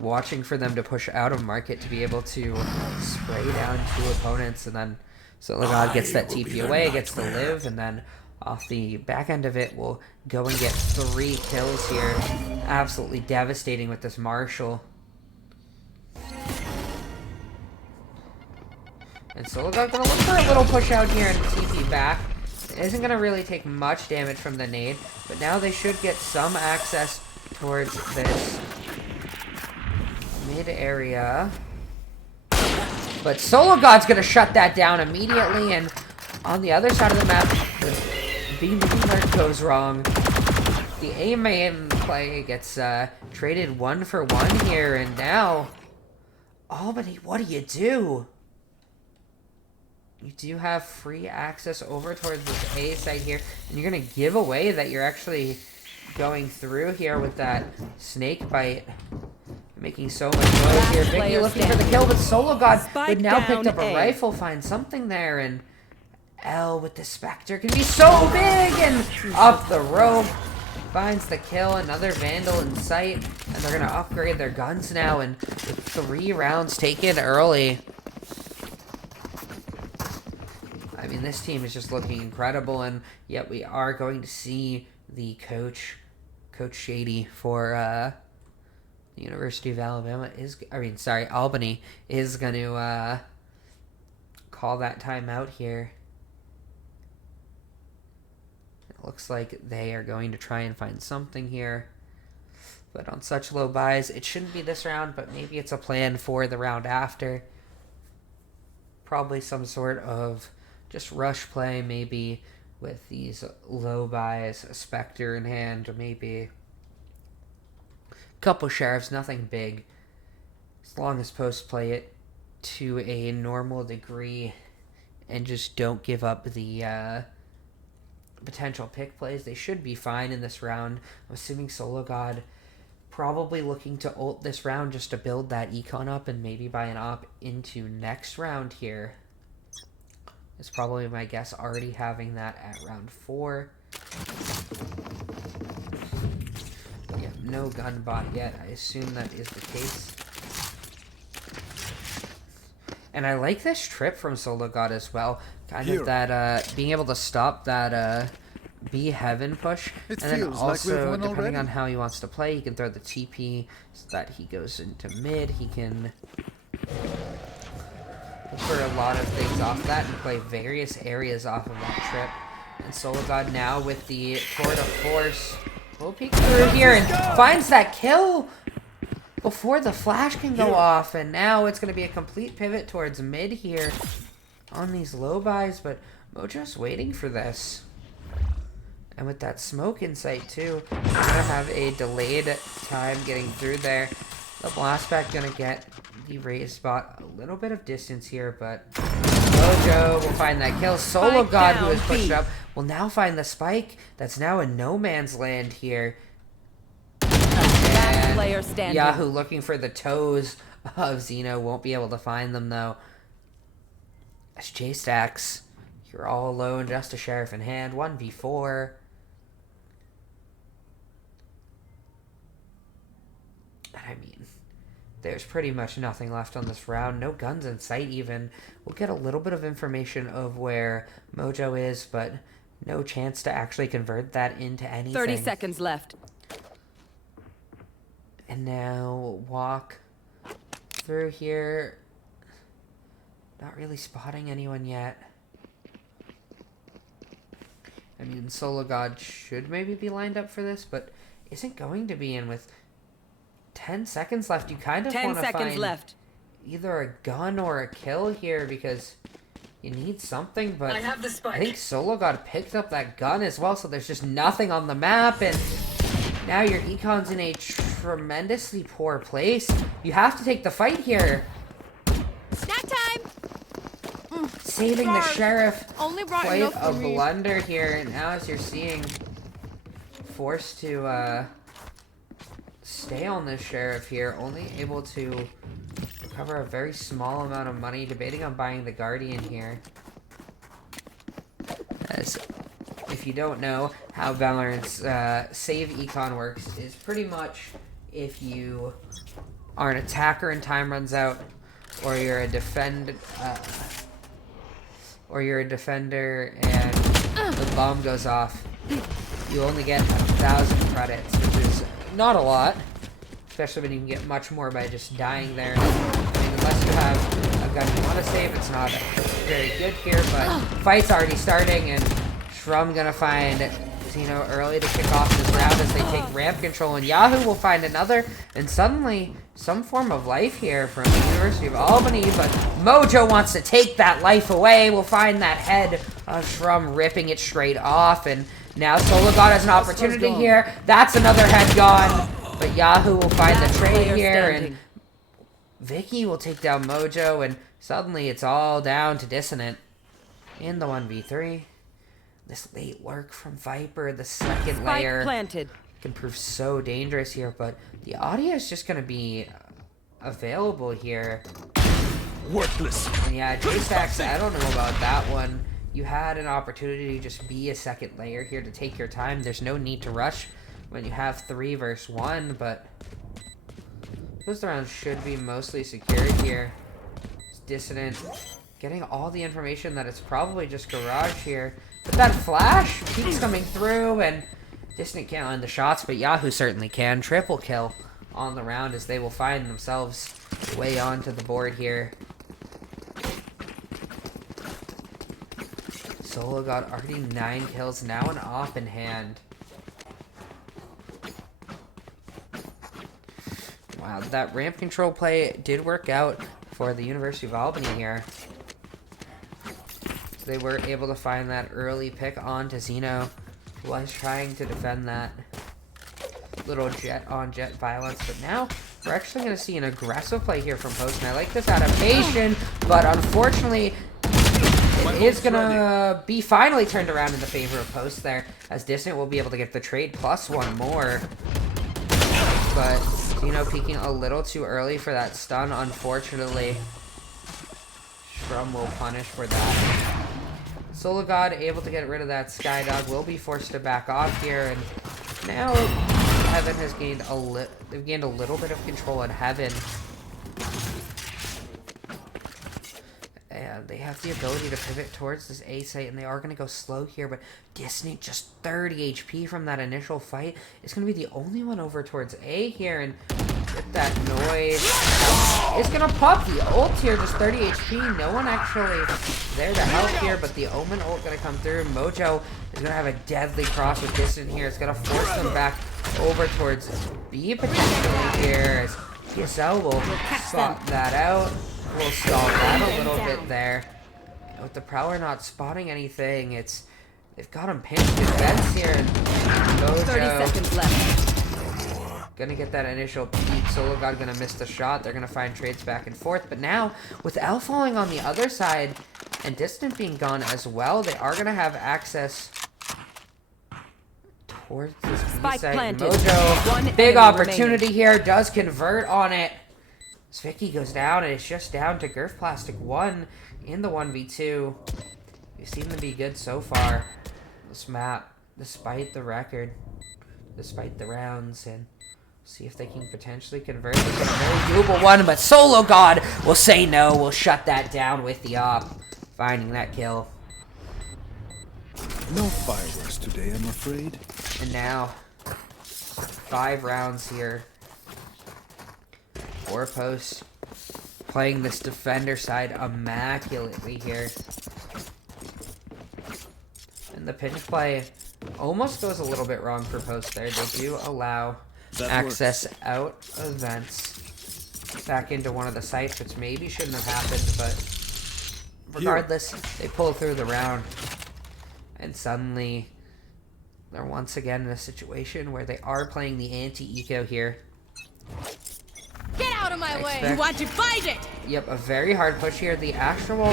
watching for them to push out of market to be able to spray down 2 opponents. And then sologod gets that TP away, gets to live, and then off the back end of it will go and get 3 kills here. Absolutely devastating with this Marshall. And sologod gonna look for a little push out here and TP back. It isn't gonna really take much damage from the nade, but now they should get some access towards this mid area. But sologod's gonna shut that down immediately, and on the other side of the map, the B alert goes wrong. The A main play gets traded 1 for 1 here, and now Albany, what do you do? You do have free access over towards this A site here, and you're going to give away that you're actually going through here with that snake bite. Making so much noise here. Vicky looking for the kill, but sologod would now picked up a rifle, find something there, and Elle with the Spectre can be so big, and up the rope. Finds the kill, another Vandal in sight, and they're going to upgrade their guns now, and with 3 rounds taken early. I mean, this team is just looking incredible, and yet we are going to see the Coach Shady for the University of Albany Albany is going to call that timeout here. It looks like they are going to try and find something here, but on such low buys, it shouldn't be this round, but maybe it's a plan for the round after. Probably some sort of just rush play, maybe with these low buys, a Spectre in hand, or maybe couple sheriffs, nothing big. As long as posts play it to a normal degree and just don't give up the potential pick plays, they should be fine in this round. I'm assuming sologod probably looking to ult this round just to build that econ up and maybe buy an op into next round here. It's probably my guess, already having that at round 4. Yeah, no gun bot yet. I assume that is the case. And I like this trip from sologod as well. Kind of that, being able to stop that, B heaven push. It And then feels like we've also, won depending already. on how he wants to play, he can throw the TP so that he goes into mid. He can look for a lot of things off that and play various areas off of that trip. And sologod now with the tour de force will peek through here and finds that kill before the flash can go off. And now it's going to be a complete pivot towards mid here on these low buys, but Mojo's waiting for this. And with that smoke in sight too, we're going to have a delayed time getting through there. The blast back going to get the raised spot a little bit of distance here, but Mojo will find that kill. sologod, who is pushed up, will now find the spike. That's now in no man's land here. Last player standing. Yahoo looking for the toes of Zeno. Won't be able to find them though. As J-Stacks, you're all alone, just a sheriff in hand. 1v4. I mean, there's pretty much nothing left on this round. No guns in sight even. We'll get a little bit of information of where Mojo is, but no chance to actually convert that into anything. 30 seconds left. And now walk through here. Not really spotting anyone yet. I mean, sologod should maybe be lined up for this, but isn't going to be in with 10 seconds left. You kind of 10 want to seconds find left. either a gun or a kill here because you need something, but I have the spike. I think sologod picked up that gun as well, so there's just nothing on the map, and now your econ's in a tremendously poor place. You have to take the fight here. Snack time! Saving the sheriff. Only brought Quite enough a for me. blunder here, and now as you're seeing, forced to stay on this sheriff here, only able to recover a very small amount of money, debating on buying the Guardian here. As if you don't know how Valorant's save econ works, is pretty much if you are an attacker and time runs out, or you're a defender and the bomb goes off, you only get 1,000 credits, which is not a lot, especially when you can get much more by just dying there. I mean, unless you have a gun you want to save, it's not very good here, but fight's already starting, and Shrum gonna find Zeno early to kick off this round as they take ramp control, and Yahoo will find another, and suddenly some form of life here from the University of Albany, but Mojo wants to take that life away. We'll find that head of Shrum ripping it straight off, and now sologod has an opportunity here. That's another head gone, but Yahoo will find the trade here, and Vicky will take down Mojo, and suddenly it's all down to Dissident in the 1v3. This late work from Viper, the second layer, planted. can prove so dangerous here, but the audio is just going to be available here. Worthless. And yeah, J-Stacks, I don't know about that one. You had an opportunity to just be a second layer here to take your time. There's no need to rush when you have 3 versus 1, but those rounds should be mostly secured here. It's Dissident getting all the information that it's probably just garage here. But that flash, Peek's coming through, and Dissident can't land the shots, but Yahoo certainly can. Triple kill on the round as they will find themselves way onto the board here. sologod already 9 kills, now an off in hand. Wow, that ramp control play did work out for the University of Albany here. They were able to find that early pick onto Zeno, who was trying to defend that. little jet-on-jet violence, but now we're actually going to see an aggressive play here from Post, and I like this adaptation, but unfortunately, it is going to be finally turned around in the favor of Post there, as Dissident will be able to get the trade plus one more. But Zeno peeking a little too early for that stun, unfortunately. Shrum will punish for that. sologod able to get rid of that Skydog, will be forced to back off here, and now Heaven has gained they've gained a little bit of control at Heaven. And they have the ability to pivot towards this A site, and they are going to go slow here, but Dissident just 30 HP from that initial fight is going to be the only one over towards A here, and get that noise. It's going to pop the ult here, just 30 HP. No one actually there to help here, but the Omen ult going to come through. Mojo is going to have a deadly cross with Dissident here. It's going to force them back over towards B potentially here, as PSL will spot that out. We'll stall that a little bit there. And with the Prowler not spotting anything, they've got him pinned to defense here, and Mojo 30 seconds left. Gonna get that initial peak. sologod gonna miss the shot. They're gonna find trades back and forth. But now, with Elle falling on the other side and Dissident being gone as well, they are gonna have access towards this B side. Mojo, big opportunity here, does convert on it. Vicky goes down, and it's just down to Girth Plastic 1 in the 1v2. We seem to be good so far. This map, despite the record, despite the rounds, and see if they can potentially convert. It's a very doable one, but sologod will say no. We'll shut that down with the op, finding that kill. No fireworks today, I'm afraid. And now, 5 rounds here. 4 posts, playing this defender side immaculately here. And the pinch play almost goes a little bit wrong for Post there. They do allow access out of vents back into one of the sites, which maybe shouldn't have happened, but regardless, they pull through the round. And suddenly, they're once again in a situation where they are playing the anti-eco here. Get out of my way! You want to fight it! Yep, a very hard push here. The actual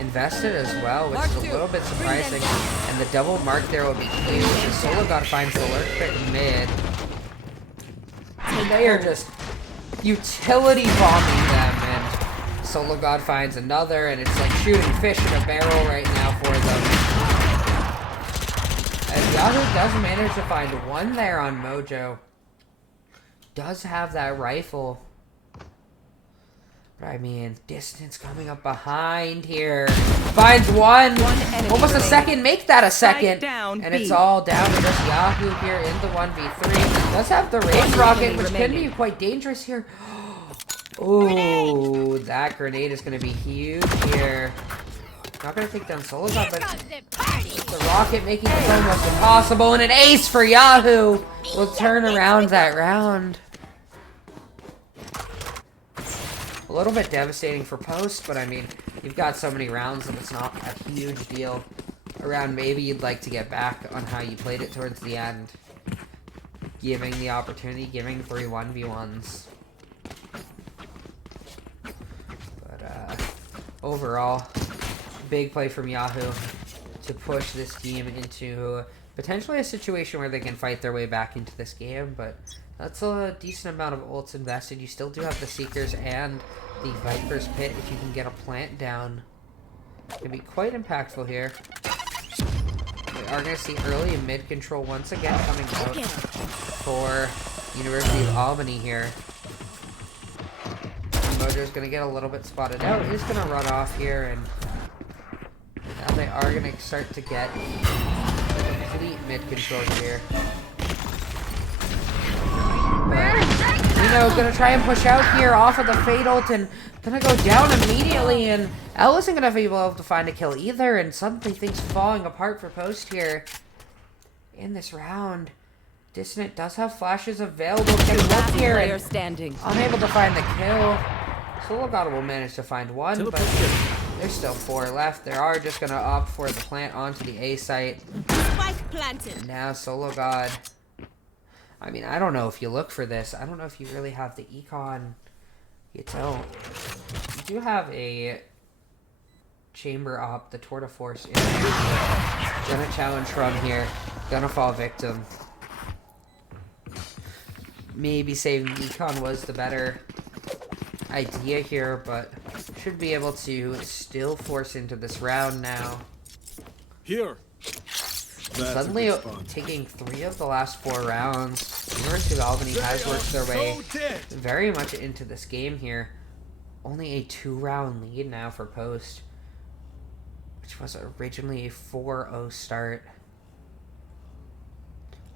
invested as well, which is a little bit surprising. And the double mark there will be clear. The sologod finds the lurk pit mid. And they are just utility bombing them, and sologod finds another, and it's like shooting fish in a barrel right now for them. As Yahoo does manage to find one there on Mojo. Does have that rifle. But I mean, Dissident's coming up behind here. Finds one. Almost a second. Make that a second. And it's all down to just Yahoo here in the 1v3. Does have the range rocket, which can be quite dangerous here. Oh, that grenade is going to be huge here. Not going to take down sologod, but the rocket making it almost impossible. And an ace for Yahoo will turn around that round. A little bit devastating for Post, but I mean, you've got so many rounds that it's not a huge deal. A round maybe you'd like to get back on how you played it towards the end. Giving the opportunity, giving 3 1v1s. But overall, big play from Yahoo to push this team into potentially a situation where they can fight their way back into this game, but that's a decent amount of ults invested. You still do have the Seekers and the Viper's Pit if you can get a plant down. It can be quite impactful here. We are going to see early and mid control once again coming out for University of Albany here. Mojo's going to get a little bit spotted out. He's going to run off here, and now they are going to start to get complete mid control here. Zeno gonna try and push out here off of the Fate ult and gonna go down immediately, and Elle isn't gonna be able to find a kill either, and suddenly things falling apart for Post here in this round. Dissident does have flashes available. Can look here and unable to find the kill. sologod will manage to find one, but there's still 4 left. They are just gonna opt for the plant onto the A site. Spike planted. And now sologod I mean, I don't know if you look for this. I don't know if you really have the econ. You don't. You do have a chamber op, the tour de force. Gonna challenge from here. Gonna fall victim. Maybe saving the econ was the better idea here, but should be able to still force into this round now. Here. Suddenly taking 3 of the last 4 rounds. University of Albany has worked their way very much into this game here. Only a 2-round lead now for Post, which was originally a 4-0 start.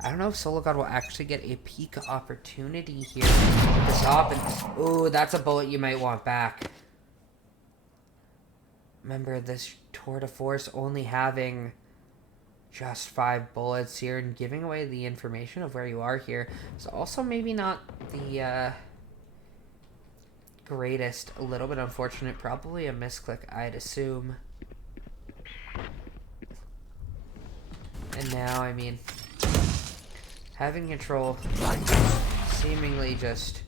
I don't know if sologod will actually get a peak opportunity here with this op. And ooh, that's a bullet you might want back. Remember, this tour de force only having just 5 bullets here and giving away the information of where you are here. So also maybe not the greatest. A little bit unfortunate. Probably a misclick, I'd assume. And now, I mean, having control, seemingly just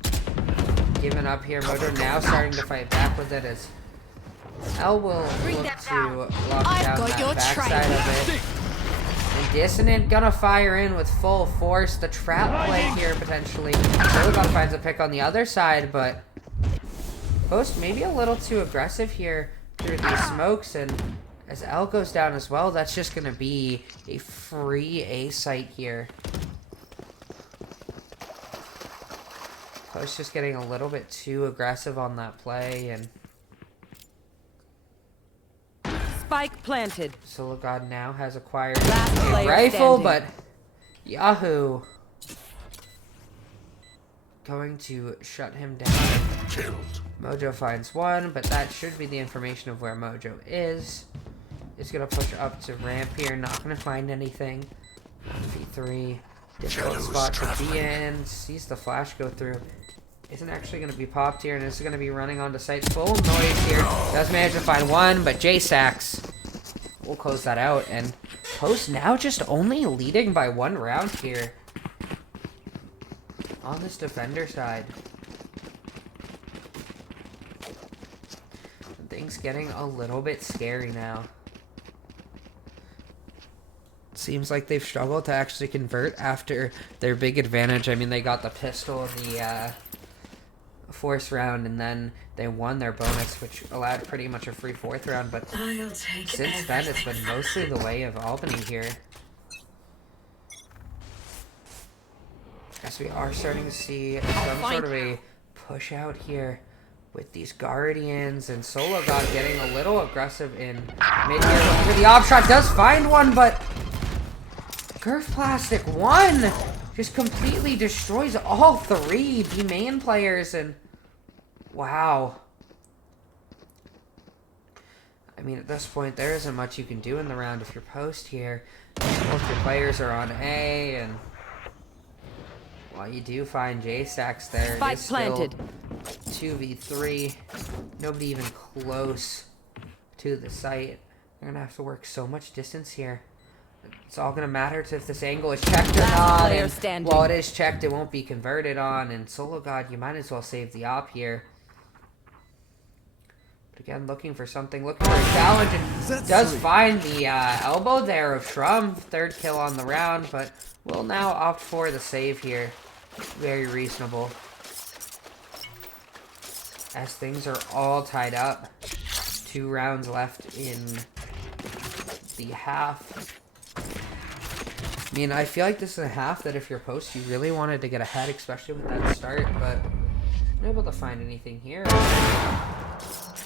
giving up here. Mojo now starting to fight back with it as Elle will look to lock down that backside of it. And Dissident gonna fire in with full force. The trap play here potentially. sologod finds a pick on the other side, but Post maybe a little too aggressive here through these smokes, and as Elle goes down as well, that's just gonna be a free A site here. Post just getting a little bit too aggressive on that play, and Spike planted. sologod now has acquired Last a player rifle, standing. but Yahoo going to shut him down. Mojo finds 1, but that should be the information of where Mojo is. Is gonna push up to ramp here, not gonna find anything. V3, difficult spot to be in. Sees the flash go through. Isn't actually going to be popped here, and is going to be running onto site. Full noise here. Does manage to find 1, but J-Sax will close that out. And Post now just only leading by 1 round here on this defender side. Things getting a little bit scary now. Seems like they've struggled to actually convert after their big advantage. I mean, they got the pistol in the force round, and then they won their bonus, which allowed pretty much a free 4th round, but since then it's been mostly the way of Albany here. Guess we are starting to see some sort of a push out here with these Guardians, and sologod getting a little aggressive in mid here. Looking for the op shot, does find 1, but Girth Plastic 1 just completely destroys all 3 B main players, and wow. I mean, at this point, there isn't much you can do in the round if you're Post here. Both your players are on A, and while you do find J-Sax there, it is still 2v3. Nobody even close to the site. They're going to have to work so much distance here. It's all going to matter to if this angle is checked or not. And while it is checked, it won't be converted on. And sologod, you might as well save the op here. But again, looking for something. Looking for a challenge. And does find the elbow there of Shrum. 3rd kill on the round. But will now opt for the save here. Very reasonable. As things are all tied up. 2 rounds left in the half. I mean, I feel like this is a half that if you're Post, you really wanted to get ahead, especially with that start, but unable to find anything here.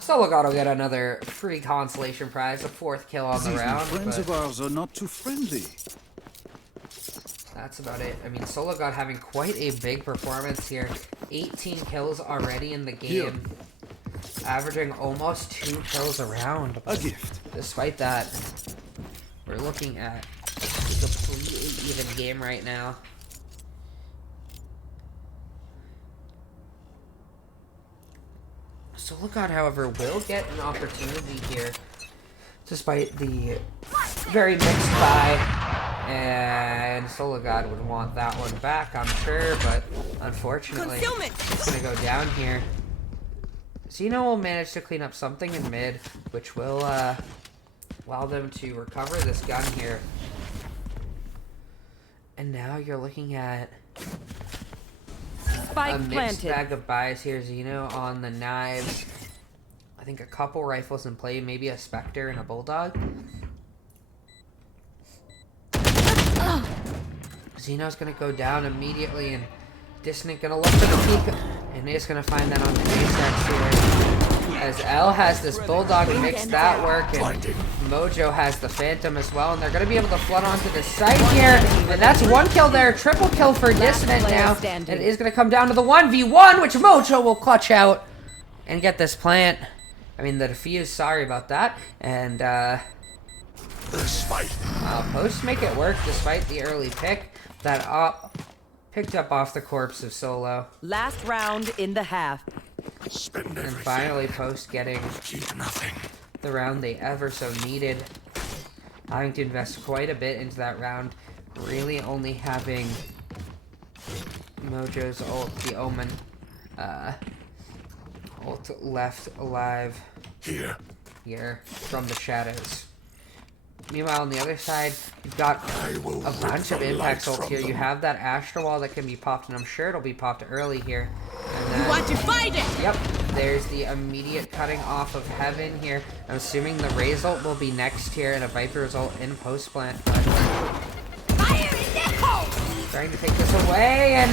sologod will get another free consolation prize, a 4th kill on the round. Friends of ours are not too friendly. That's about it. I mean, sologod having quite a big performance here. 18 kills already in the game. Averaging almost 2 kills a round. A gift. Despite that, we're looking at a completely even game right now. sologod, however, will get an opportunity here, despite the very mixed buy. And sologod would want that one back, I'm sure, but unfortunately, it's gonna go down here. Zeno will manage to clean up something in mid, which will allow them to recover this gun here. And now you're looking at a mixed bag of buys here. Zeno on the knives. I think a couple rifles in play, maybe a Spectre and a Bulldog. Zeno's gonna go down immediately, and Dissident gonna look for the peek, and he's gonna find that on the ECAC here. As Elle has this Bulldog and makes that work, and Mojo has the Phantom as well, and they're gonna be able to flood onto the site here, and that's one kill there, triple kill for Dissident now, and it is gonna come down to the 1v1, which Mojo will clutch out and get this plant. I mean, the defuse, sorry about that, and Post make it work despite the early pick that picked up off the corpse of Solo. Last round in the half. And finally Post getting the round they ever so needed. Having to invest quite a bit into that round. Really only having Mojo's ult, the Omen, ult left alive here from the shadows. Meanwhile, on the other side, you've got a bunch of impact ult here. You have that Astral Wall that can be popped, and I'm sure it'll be popped early here. And then, You want to fight it? Yep, there's the immediate cutting off of Heaven here. I'm assuming the Raze ult will be next here, and a Viper's ult in post plant. But Fire in the hole! trying to take this away, and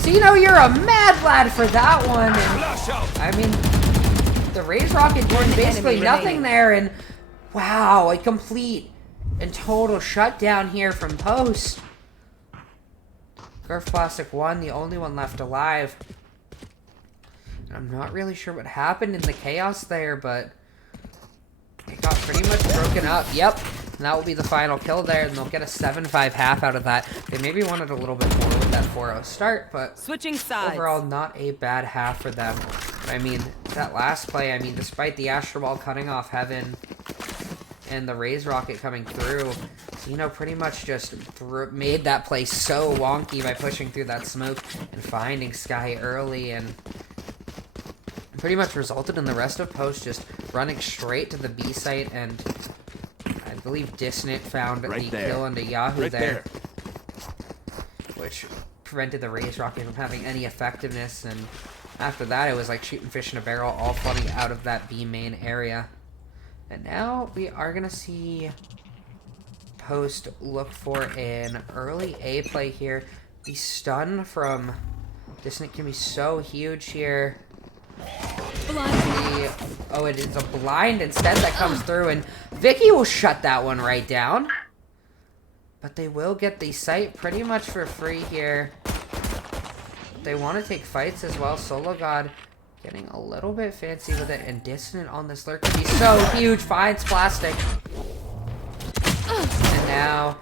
Zeno, you're a mad lad for that one. And, I mean, the Raze Rocket doing basically nothing there, and wow, a complete and total shutdown here from Post. Garf Plastic 1, the only one left alive. I'm not really sure what happened in the chaos there, but it got pretty much broken up. Yep, and that will be the final kill there, and they'll get a 7-5 half out of that. They maybe wanted a little bit more with that 4-0 start, but switching sides. Overall, not a bad half for them. I mean, that last play, I mean, despite the Astral Ball cutting off Heaven and the Raze Rocket coming through, Zeno pretty much just made that play so wonky by pushing through that smoke and finding Sky early, and pretty much resulted in the rest of Post just running straight to the B site, and I believe Dissident found the kill into Yahoo there, which prevented the Raze Rocket from having any effectiveness, and after that it was like shooting fish in a barrel, all flooding out of that B main area. And now we are going to see Post look for an early A play here. The stun from Dissident can be so huge here. Oh, it is a blind instead that comes through, and Vicky will shut that one right down. But they will get the site pretty much for free here. They want to take fights as well. sologod getting a little bit fancy with it, and Dissident on this lurk can be so huge. Finds Plastic. And now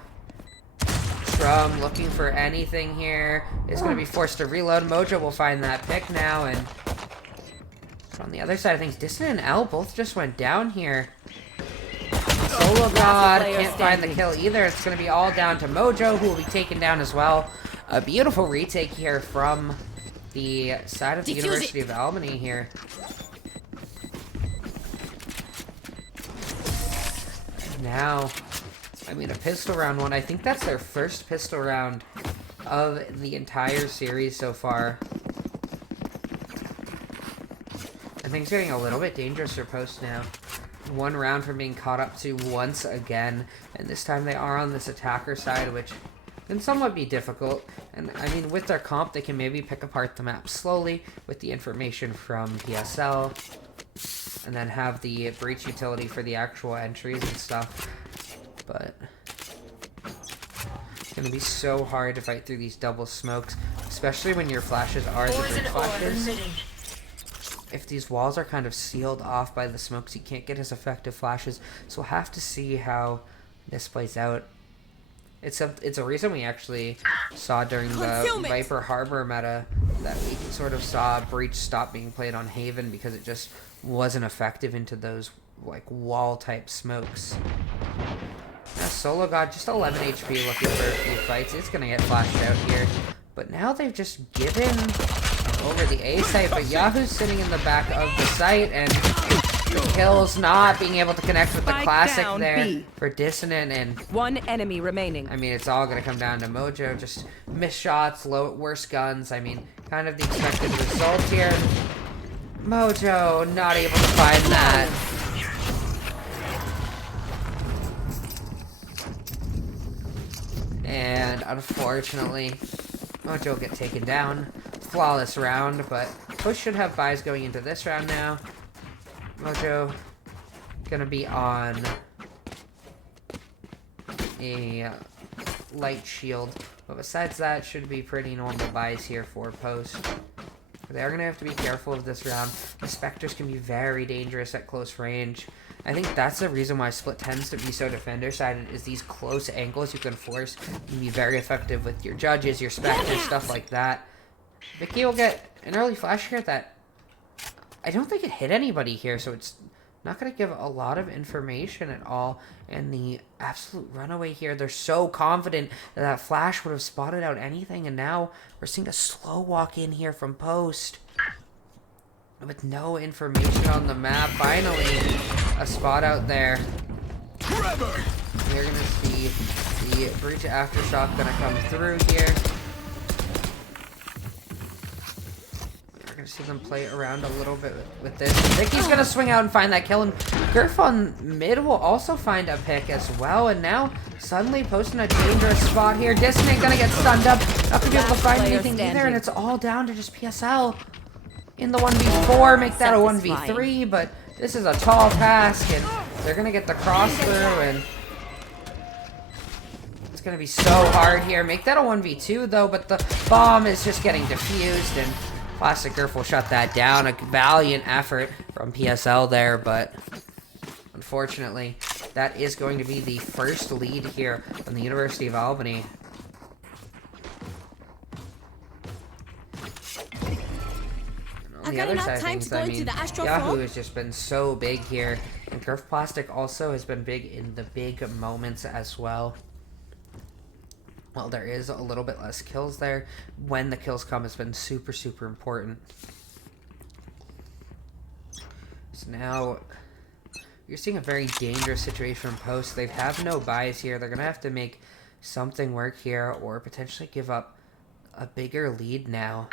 Strum looking for anything here is going to be forced to reload. Mojo will find that pick now, and on the other side of things, Dissident and Elle both just went down here. sologod can't find the kill either. It's going to be all down to Mojo, who will be taken down as well. A beautiful retake here from the side of the University of Albany here. Now, I mean, a pistol round one. I think that's their first pistol round of the entire series so far. I think it's getting a little bit dangerous for Post now. One round from being caught up to once again, and this time they are on this attacker side, which can somewhat be difficult. And I mean, with their comp, they can maybe pick apart the map slowly with the information from PSL, and then have the breach utility for the actual entries and stuff. But it's gonna be so hard to fight through these double smokes, especially when your flashes are the breach flashes. If these walls are kind of sealed off by the smokes, you can't get as effective flashes. So we'll have to see how this plays out. It's a reason we actually saw during the Viper Harbor meta that we sort of saw Breach stop being played on Haven because it just wasn't effective into those like wall type smokes. sologod, just 11 HP looking for a few fights. It's gonna get flashed out here. But now they've just given over the A site, but Yahoo's sitting in the back of the site, and Kill's not being able to connect with the Spike classic down there B. for Dissident, and One enemy remaining. I mean, it's all gonna come down to Mojo. Just missed shots, worse guns. I mean, kind of the expected result here. Mojo not able to find that. And unfortunately, Mojo will get taken down. Flawless round, but Push should have buys going into this round now. Mojo gonna be on a light shield, but besides that, should be pretty normal buys here for Post. They are gonna have to be careful of this round. The Spectres can be very dangerous at close range. I think that's the reason why Split tends to be so defender-sided, is these close angles you can force. You can be very effective with your Judges, your Spectres, stuff like that. Vicky will get an early flash here that I don't think it hit anybody here, so it's not going to give a lot of information at all. And the absolute runaway here, they're so confident that that flash would have spotted out anything, and now we're seeing a slow walk in here from Post with no information on the map. Finally, a spot out there. We're going to see the Breach Aftershock going to come through here. We're going to see them play around a little bit with this. Vicky's going to swing out and find that kill, and Gurf on mid will also find a pick as well, and now suddenly posting a dangerous spot here. Dissident going to get stunned up, not going to be able to find anything either, and it's all down to just PSL in the 1v4, make that a 1v3, but this is a tall task, and they're going to get the cross through, and it's going to be so hard here. Make that a 1v2, though, but the bomb is just getting diffused, and Plastic Gurf will shut that down. A valiant effort from PSL there, but unfortunately, that is going to be the first lead here from the University of Albany. On the other side of things, I mean, Yahoo has just been so big here, and Gurf Plastic also has been big in the big moments as well. Well, there is a little bit less kills there. When the kills come, it's been super, super important. So now, you're seeing a very dangerous situation from Post. They have no buys here. They're going to have to make something work here, or potentially give up a bigger lead now.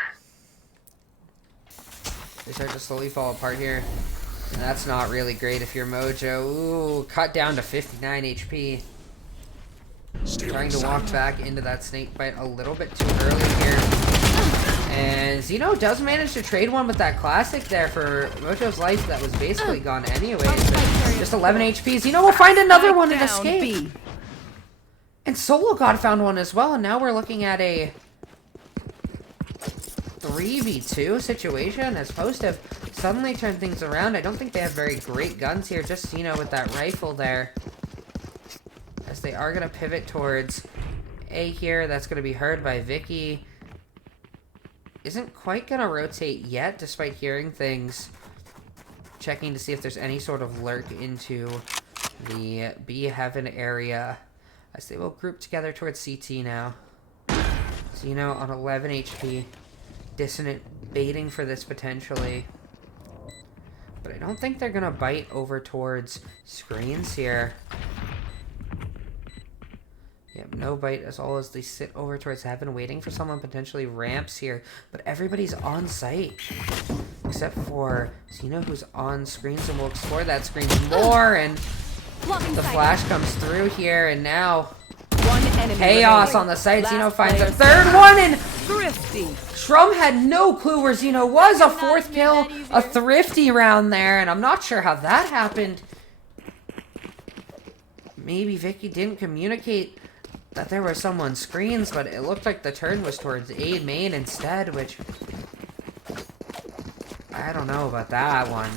They start to slowly fall apart here. And that's not really great if you're Mojo. Ooh, cut down to 59 HP. Trying to walk back into that snake bite a little bit too early here. And Zeno does manage to trade one with that classic there for Mojo's life that was basically gone anyways. But just 11 HP. Zeno will find another one and escape. And sologod found one as well. And now we're looking at a 3v2 situation as Post have suddenly turned things around. I don't think they have very great guns here. Just Zeno with that rifle there. As they are going to pivot towards A here. That's going to be heard by Vicky. Isn't quite going to rotate yet, despite hearing things. Checking to see if there's any sort of lurk into the B Heaven area. As they will group together towards CT now. Zeno on 11 HP. Dissident baiting for this potentially. But I don't think they're going to bite over towards screens here. Yep, no bite as all as they sit over towards Heaven, waiting for someone potentially ramps here. But everybody's on site. Except for Zeno, who's on screens, and we'll explore that screen more. And the flash comes through here, and now chaos on the site. Zeno finds a third one, and Thrifty. Shrum had no clue where Zeno was. A fourth kill, a thrifty round there, and I'm not sure how that happened. Maybe Vicky didn't communicate that there were someone screens, but it looked like the turn was towards A main instead, which I don't know about that one.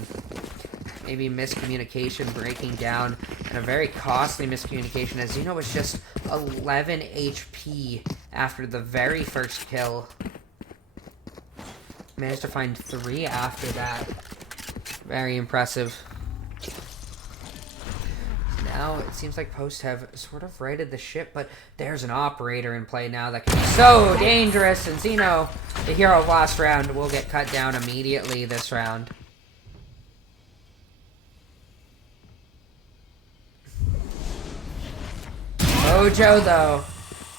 Maybe miscommunication breaking down, and a very costly miscommunication, as Zeno was just 11 HP after the very first kill. Managed to find 3 after that. Very impressive. Now now it seems like Post have sort of righted the ship, but there's an operator in play now that can be so dangerous, and Zeno, the hero of last round, will get cut down immediately this round. Mojo, though,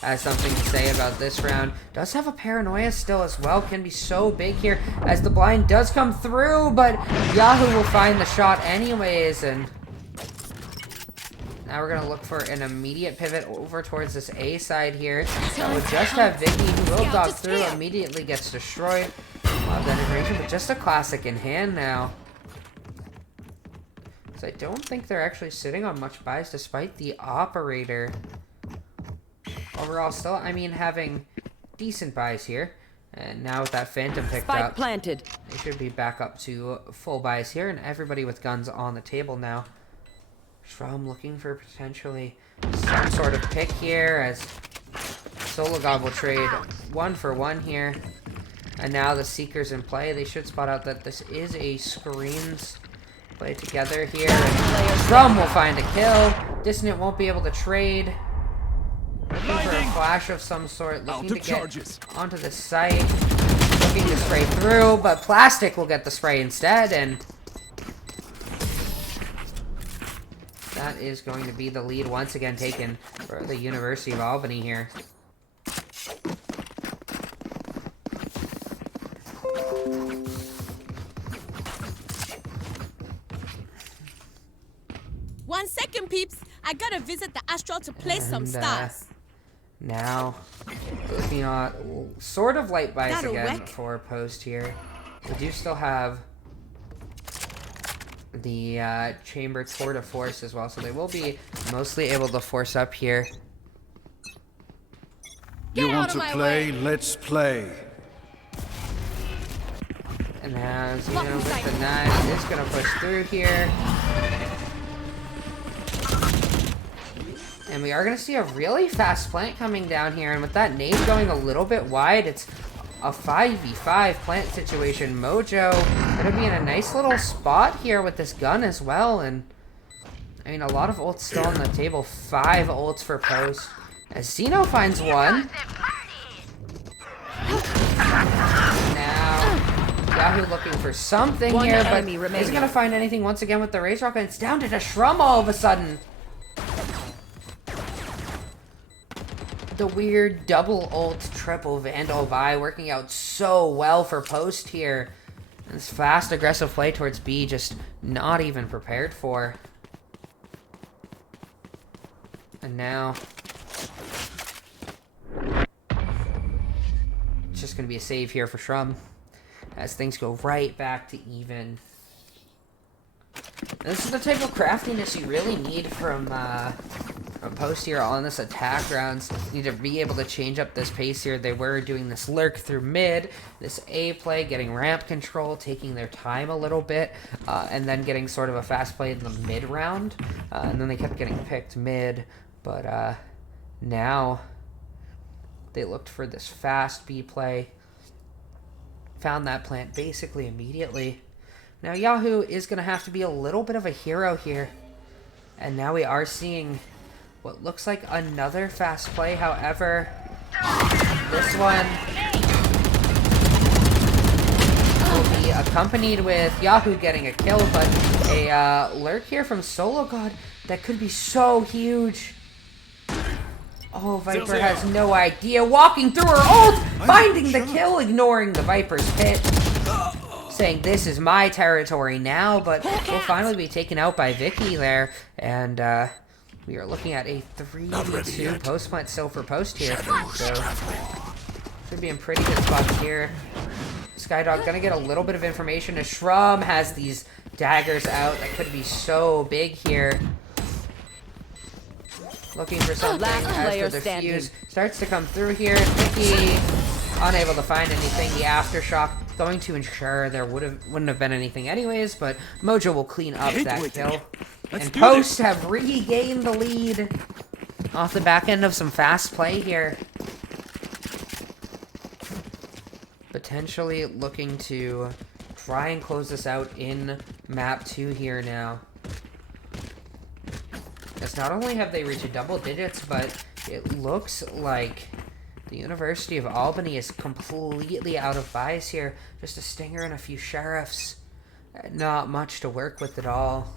has something to say about this round. Does have a paranoia still as well. Can be so big here as the blind does come through, but Yahoo will find the shot anyways, and now we're going to look for an immediate pivot over towards this A side here. That would just have Vicky, who will dog through, immediately gets destroyed. Love that integration, but just a classic in hand now. So I don't think they're actually sitting on much buys despite the operator. Overall, still, I mean, having decent buys here. And now with that Phantom picked Spike up, planted. they should be back up to full buys here. And everybody with guns on the table now. Shrum looking for potentially some sort of pick here as sologod will trade 1-for-1 here. And now the Seeker's in play. They should spot out that this is a screens play together here. And Shrum will find a kill. Dissident won't be able to trade. Looking for a flash of some sort, looking to get onto the site, looking to spray through, but Plastic will get the spray instead, and that is going to be the lead once again taken for the University of Albany here. One second, peeps. I gotta visit the astral to play some stars. Now, looking at sort of light buys That'll again wreck. for Post here. We do still have the Chamber Tour de Force as well, so they will be mostly able to force up here. You Get want out to of my play? way. Let's play. And now Zeno with the knife is going to push through here. And we are going to see a really fast plant coming down here. And with that nade going a little bit wide, it's a 5v5 plant situation. Mojo going to be in a nice little spot here with this gun as well. And, I mean, a lot of ults still on the table. 5 ults for Post. As Zeno finds one. Now, Yahoo looking for something One here, but enemy isn't remaining. going to find anything once again with the Razor Rock. And it's down to Shrum all of a sudden. The weird double ult, triple Vandal buy working out so well for Post here. This fast, aggressive play towards B just not even prepared for. And now it's just going to be a save here for Shrum as things go right back to even. And this is the type of craftiness you really need from Post here on this attack rounds. You need to be able to change up this pace here. They were doing this lurk through mid, this A play, getting ramp control, taking their time a little bit, and then getting sort of a fast play in the mid round. And then they kept getting picked mid, but now they looked for this fast B play. Found that plant basically immediately. Now Yahoo is going to have to be a little bit of a hero here. And now we are seeing what looks like another fast play. However, this one will be accompanied with Yahoo getting a kill, but a lurk here from sologod that could be so huge. Oh, Viper has no idea. Walking through her ult, finding the kill, ignoring the Viper's pit. Saying this is my territory now, but will finally be taken out by Vicky there. And we are looking at a 3v2 post plant still for Post here. So should be in pretty good spots here. Skydog gonna get a little bit of information as Shrum has these daggers out that could be so big here. Looking for something Last player as the standing. defuse starts to come through here. Vicky unable to find anything. The aftershock going to ensure there wouldn't have been anything anyways, but Mojo will clean up that kill. And Post have regained the lead off the back end of some fast play here. Potentially looking to try and close this out in map 2 here now. As not only have they reached double digits, but it looks like the University of Albany is completely out of buys here. Just a stinger and a few sheriffs. Not much to work with at all.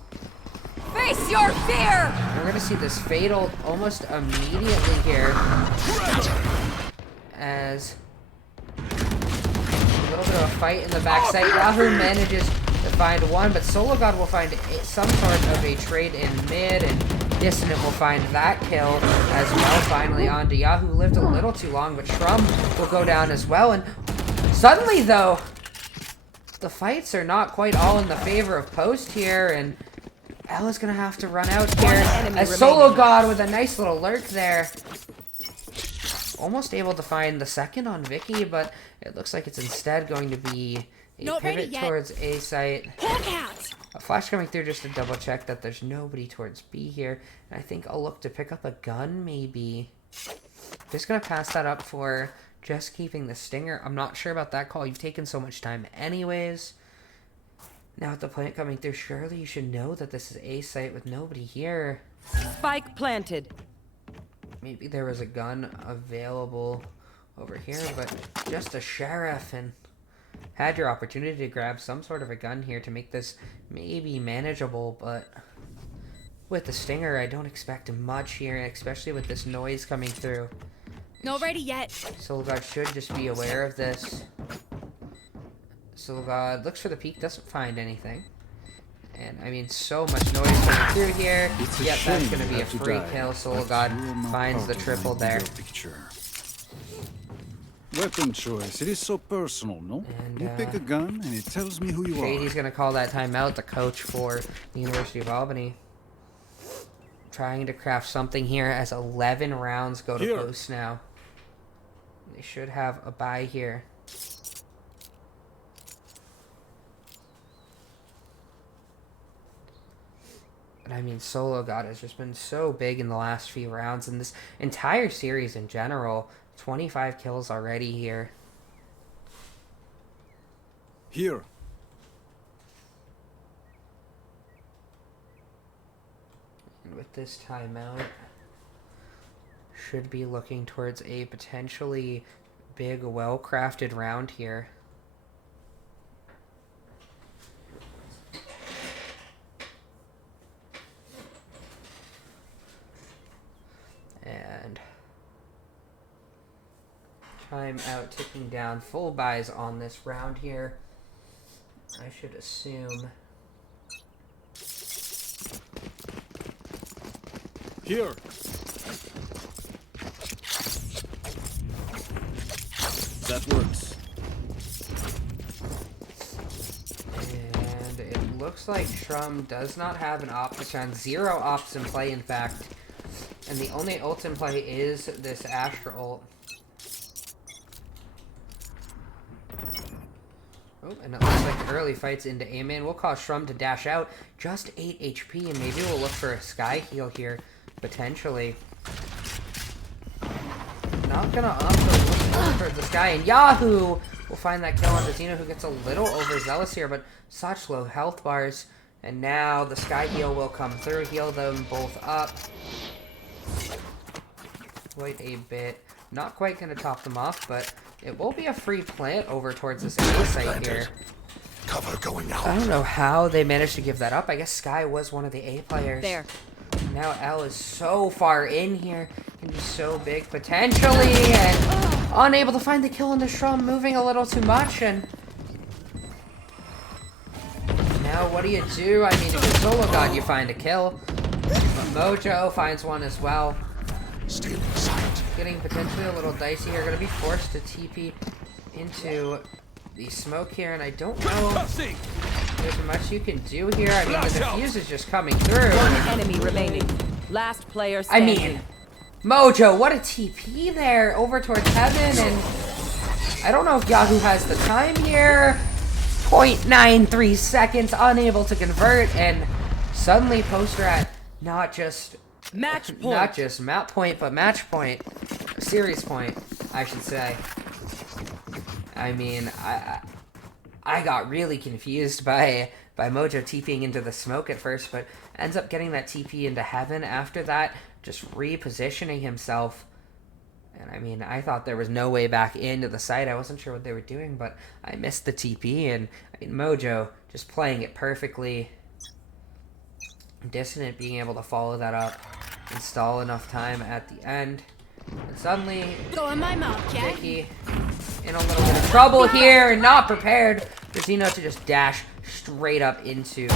Face your fear! We're going to see this fatal almost immediately here. As a little bit of a fight in the backside. Yahoo manages to find one, but sologod will find some sort of a trade in mid, and Dissident will find that kill as well. Finally onto Yahoo. Lived a little too long, but Shrum will go down as well. And suddenly, though, the fights are not quite all in the favor of Post here, and Elle is going to have to run out here. As sologod with a nice little lurk there. Almost able to find the second on Vicky, but it looks like it's instead going to be a pivot towards A site. A flash coming through just to double check that there's nobody towards B here. And I think I'll look to pick up a gun, maybe. Just going to pass that up for just keeping the stinger. I'm not sure about that call. You've taken so much time anyways. Now with the plant coming through, surely you should know that this is A site with nobody here. Spike planted. Maybe there was a gun available over here, but just a sheriff, and had your opportunity to grab some sort of a gun here to make this maybe manageable, but with the stinger, I don't expect much here, especially with this noise coming through. Not ready yet. sologod should just be aware of this. sologod looks for the peak, doesn't find anything. And, I mean, so much noise coming through here. Yep, that's going to be a free kill. sologod finds the triple there. Weapon choice, it is so personal, no? And, you pick a gun and it tells me who you are. He's going to call that timeout, the coach for the University of Albany. Trying to craft something here as 11 rounds go to Post now. They should have a bye here. I mean, sologod has just been so big in the last few rounds, and this entire series in general. 25 kills already here. Here. And with this timeout, should be looking towards a potentially big, well-crafted round here. And timeout ticking down. Full buys on this round here. I should assume. Here. That works. And it looks like Shrum does not have an op, which on 0 ops in play, in fact. And the only ult in play is this Astra ult. Oh, and it looks like early fights into A-Man. We'll cause Shrum to dash out. Just 8 HP, and maybe we'll look for a Sky heal here, potentially. Not gonna opt to look towards the Sky, and Yahoo will find that kill onto Zeno, who gets a little overzealous here, but such low health bars. And now the Sky heal will come through, heal them both up. Quite a bit. Not quite going to top them off, but it will be a free plant over towards this A site here. Cover going out. I don't know how they managed to give that up. I guess Sky was one of the A players. There. Now Elle is so far in here. Can be so big potentially, and unable to find the kill on the Shrum, moving a little too much, and now what do you do? I mean, if you're sologod, you find a kill. But Mojo finds one as well. Still in sight. Getting potentially a little dicey here. Going to be forced to TP into the smoke here, and I don't know if there's much you can do here. I mean, the defuse is just coming through. One enemy remaining. Last player I standing. mean, Mojo, what a TP there over towards heaven, and I don't know if Yahoo has the time here. 0.93 seconds, unable to convert, and suddenly Poster at not just match point. Not just map point, but match point. Series point, I should say. I mean, I got really confused by by Mojo TPing into the smoke at first, but ends up getting that TP into heaven after that, just repositioning himself. And I mean, I thought there was no way back into the site. I wasn't sure what they were doing, but I missed the TP, and I mean, Mojo just playing it perfectly. Dissident being able to follow that up, install enough time at the end, and suddenly Go on my mark, yeah? Vicky in a little bit of trouble here, and not prepared for Zeno to just dash straight up into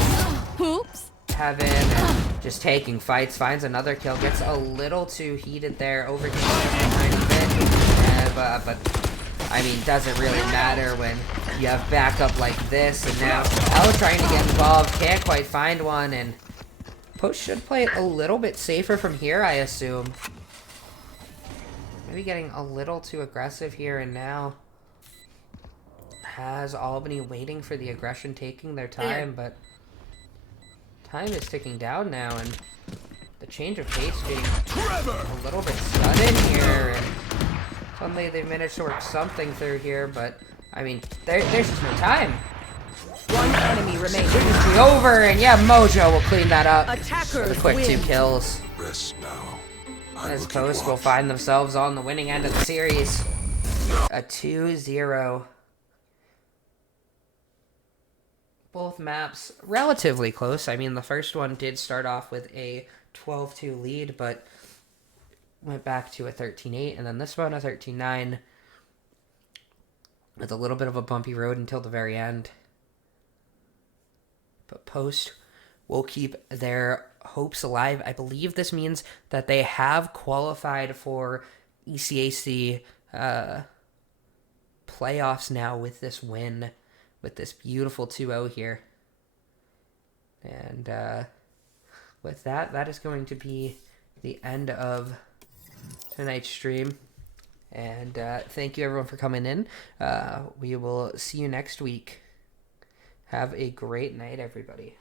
Oops. heaven and just taking fights. Finds another kill, gets a little too heated there, overheating a tiny bit, but I mean, doesn't really matter when you have backup like this. And now Elle trying to get involved, can't quite find one, and Post should play it a little bit safer from here, I assume. Maybe getting a little too aggressive here, and now has Albany waiting for the aggression, taking their time, but time is ticking down now, and the change of pace being a little bit sudden here, and suddenly they've managed to work something through here, but I mean, there's just no time. One enemy remaining. Shouldn't be over, and yeah, Mojo will clean that up. Attackers With a quick win. 2 kills. Rest now. I As will keep Post will watch. find themselves on the winning end of the series. A 2-0. Both maps relatively close. I mean, the first one did start off with a 12-2 lead, but went back to a 13-8, and then this one a 13-9 with a little bit of a bumpy road until the very end. But Post will keep their hopes alive. I believe this means that they have qualified for ECAC playoffs now with this win, with this beautiful 2-0 here. And with that, that is going to be the end of tonight's stream. And thank you everyone for coming in. We will see you next week. Have a great night, everybody.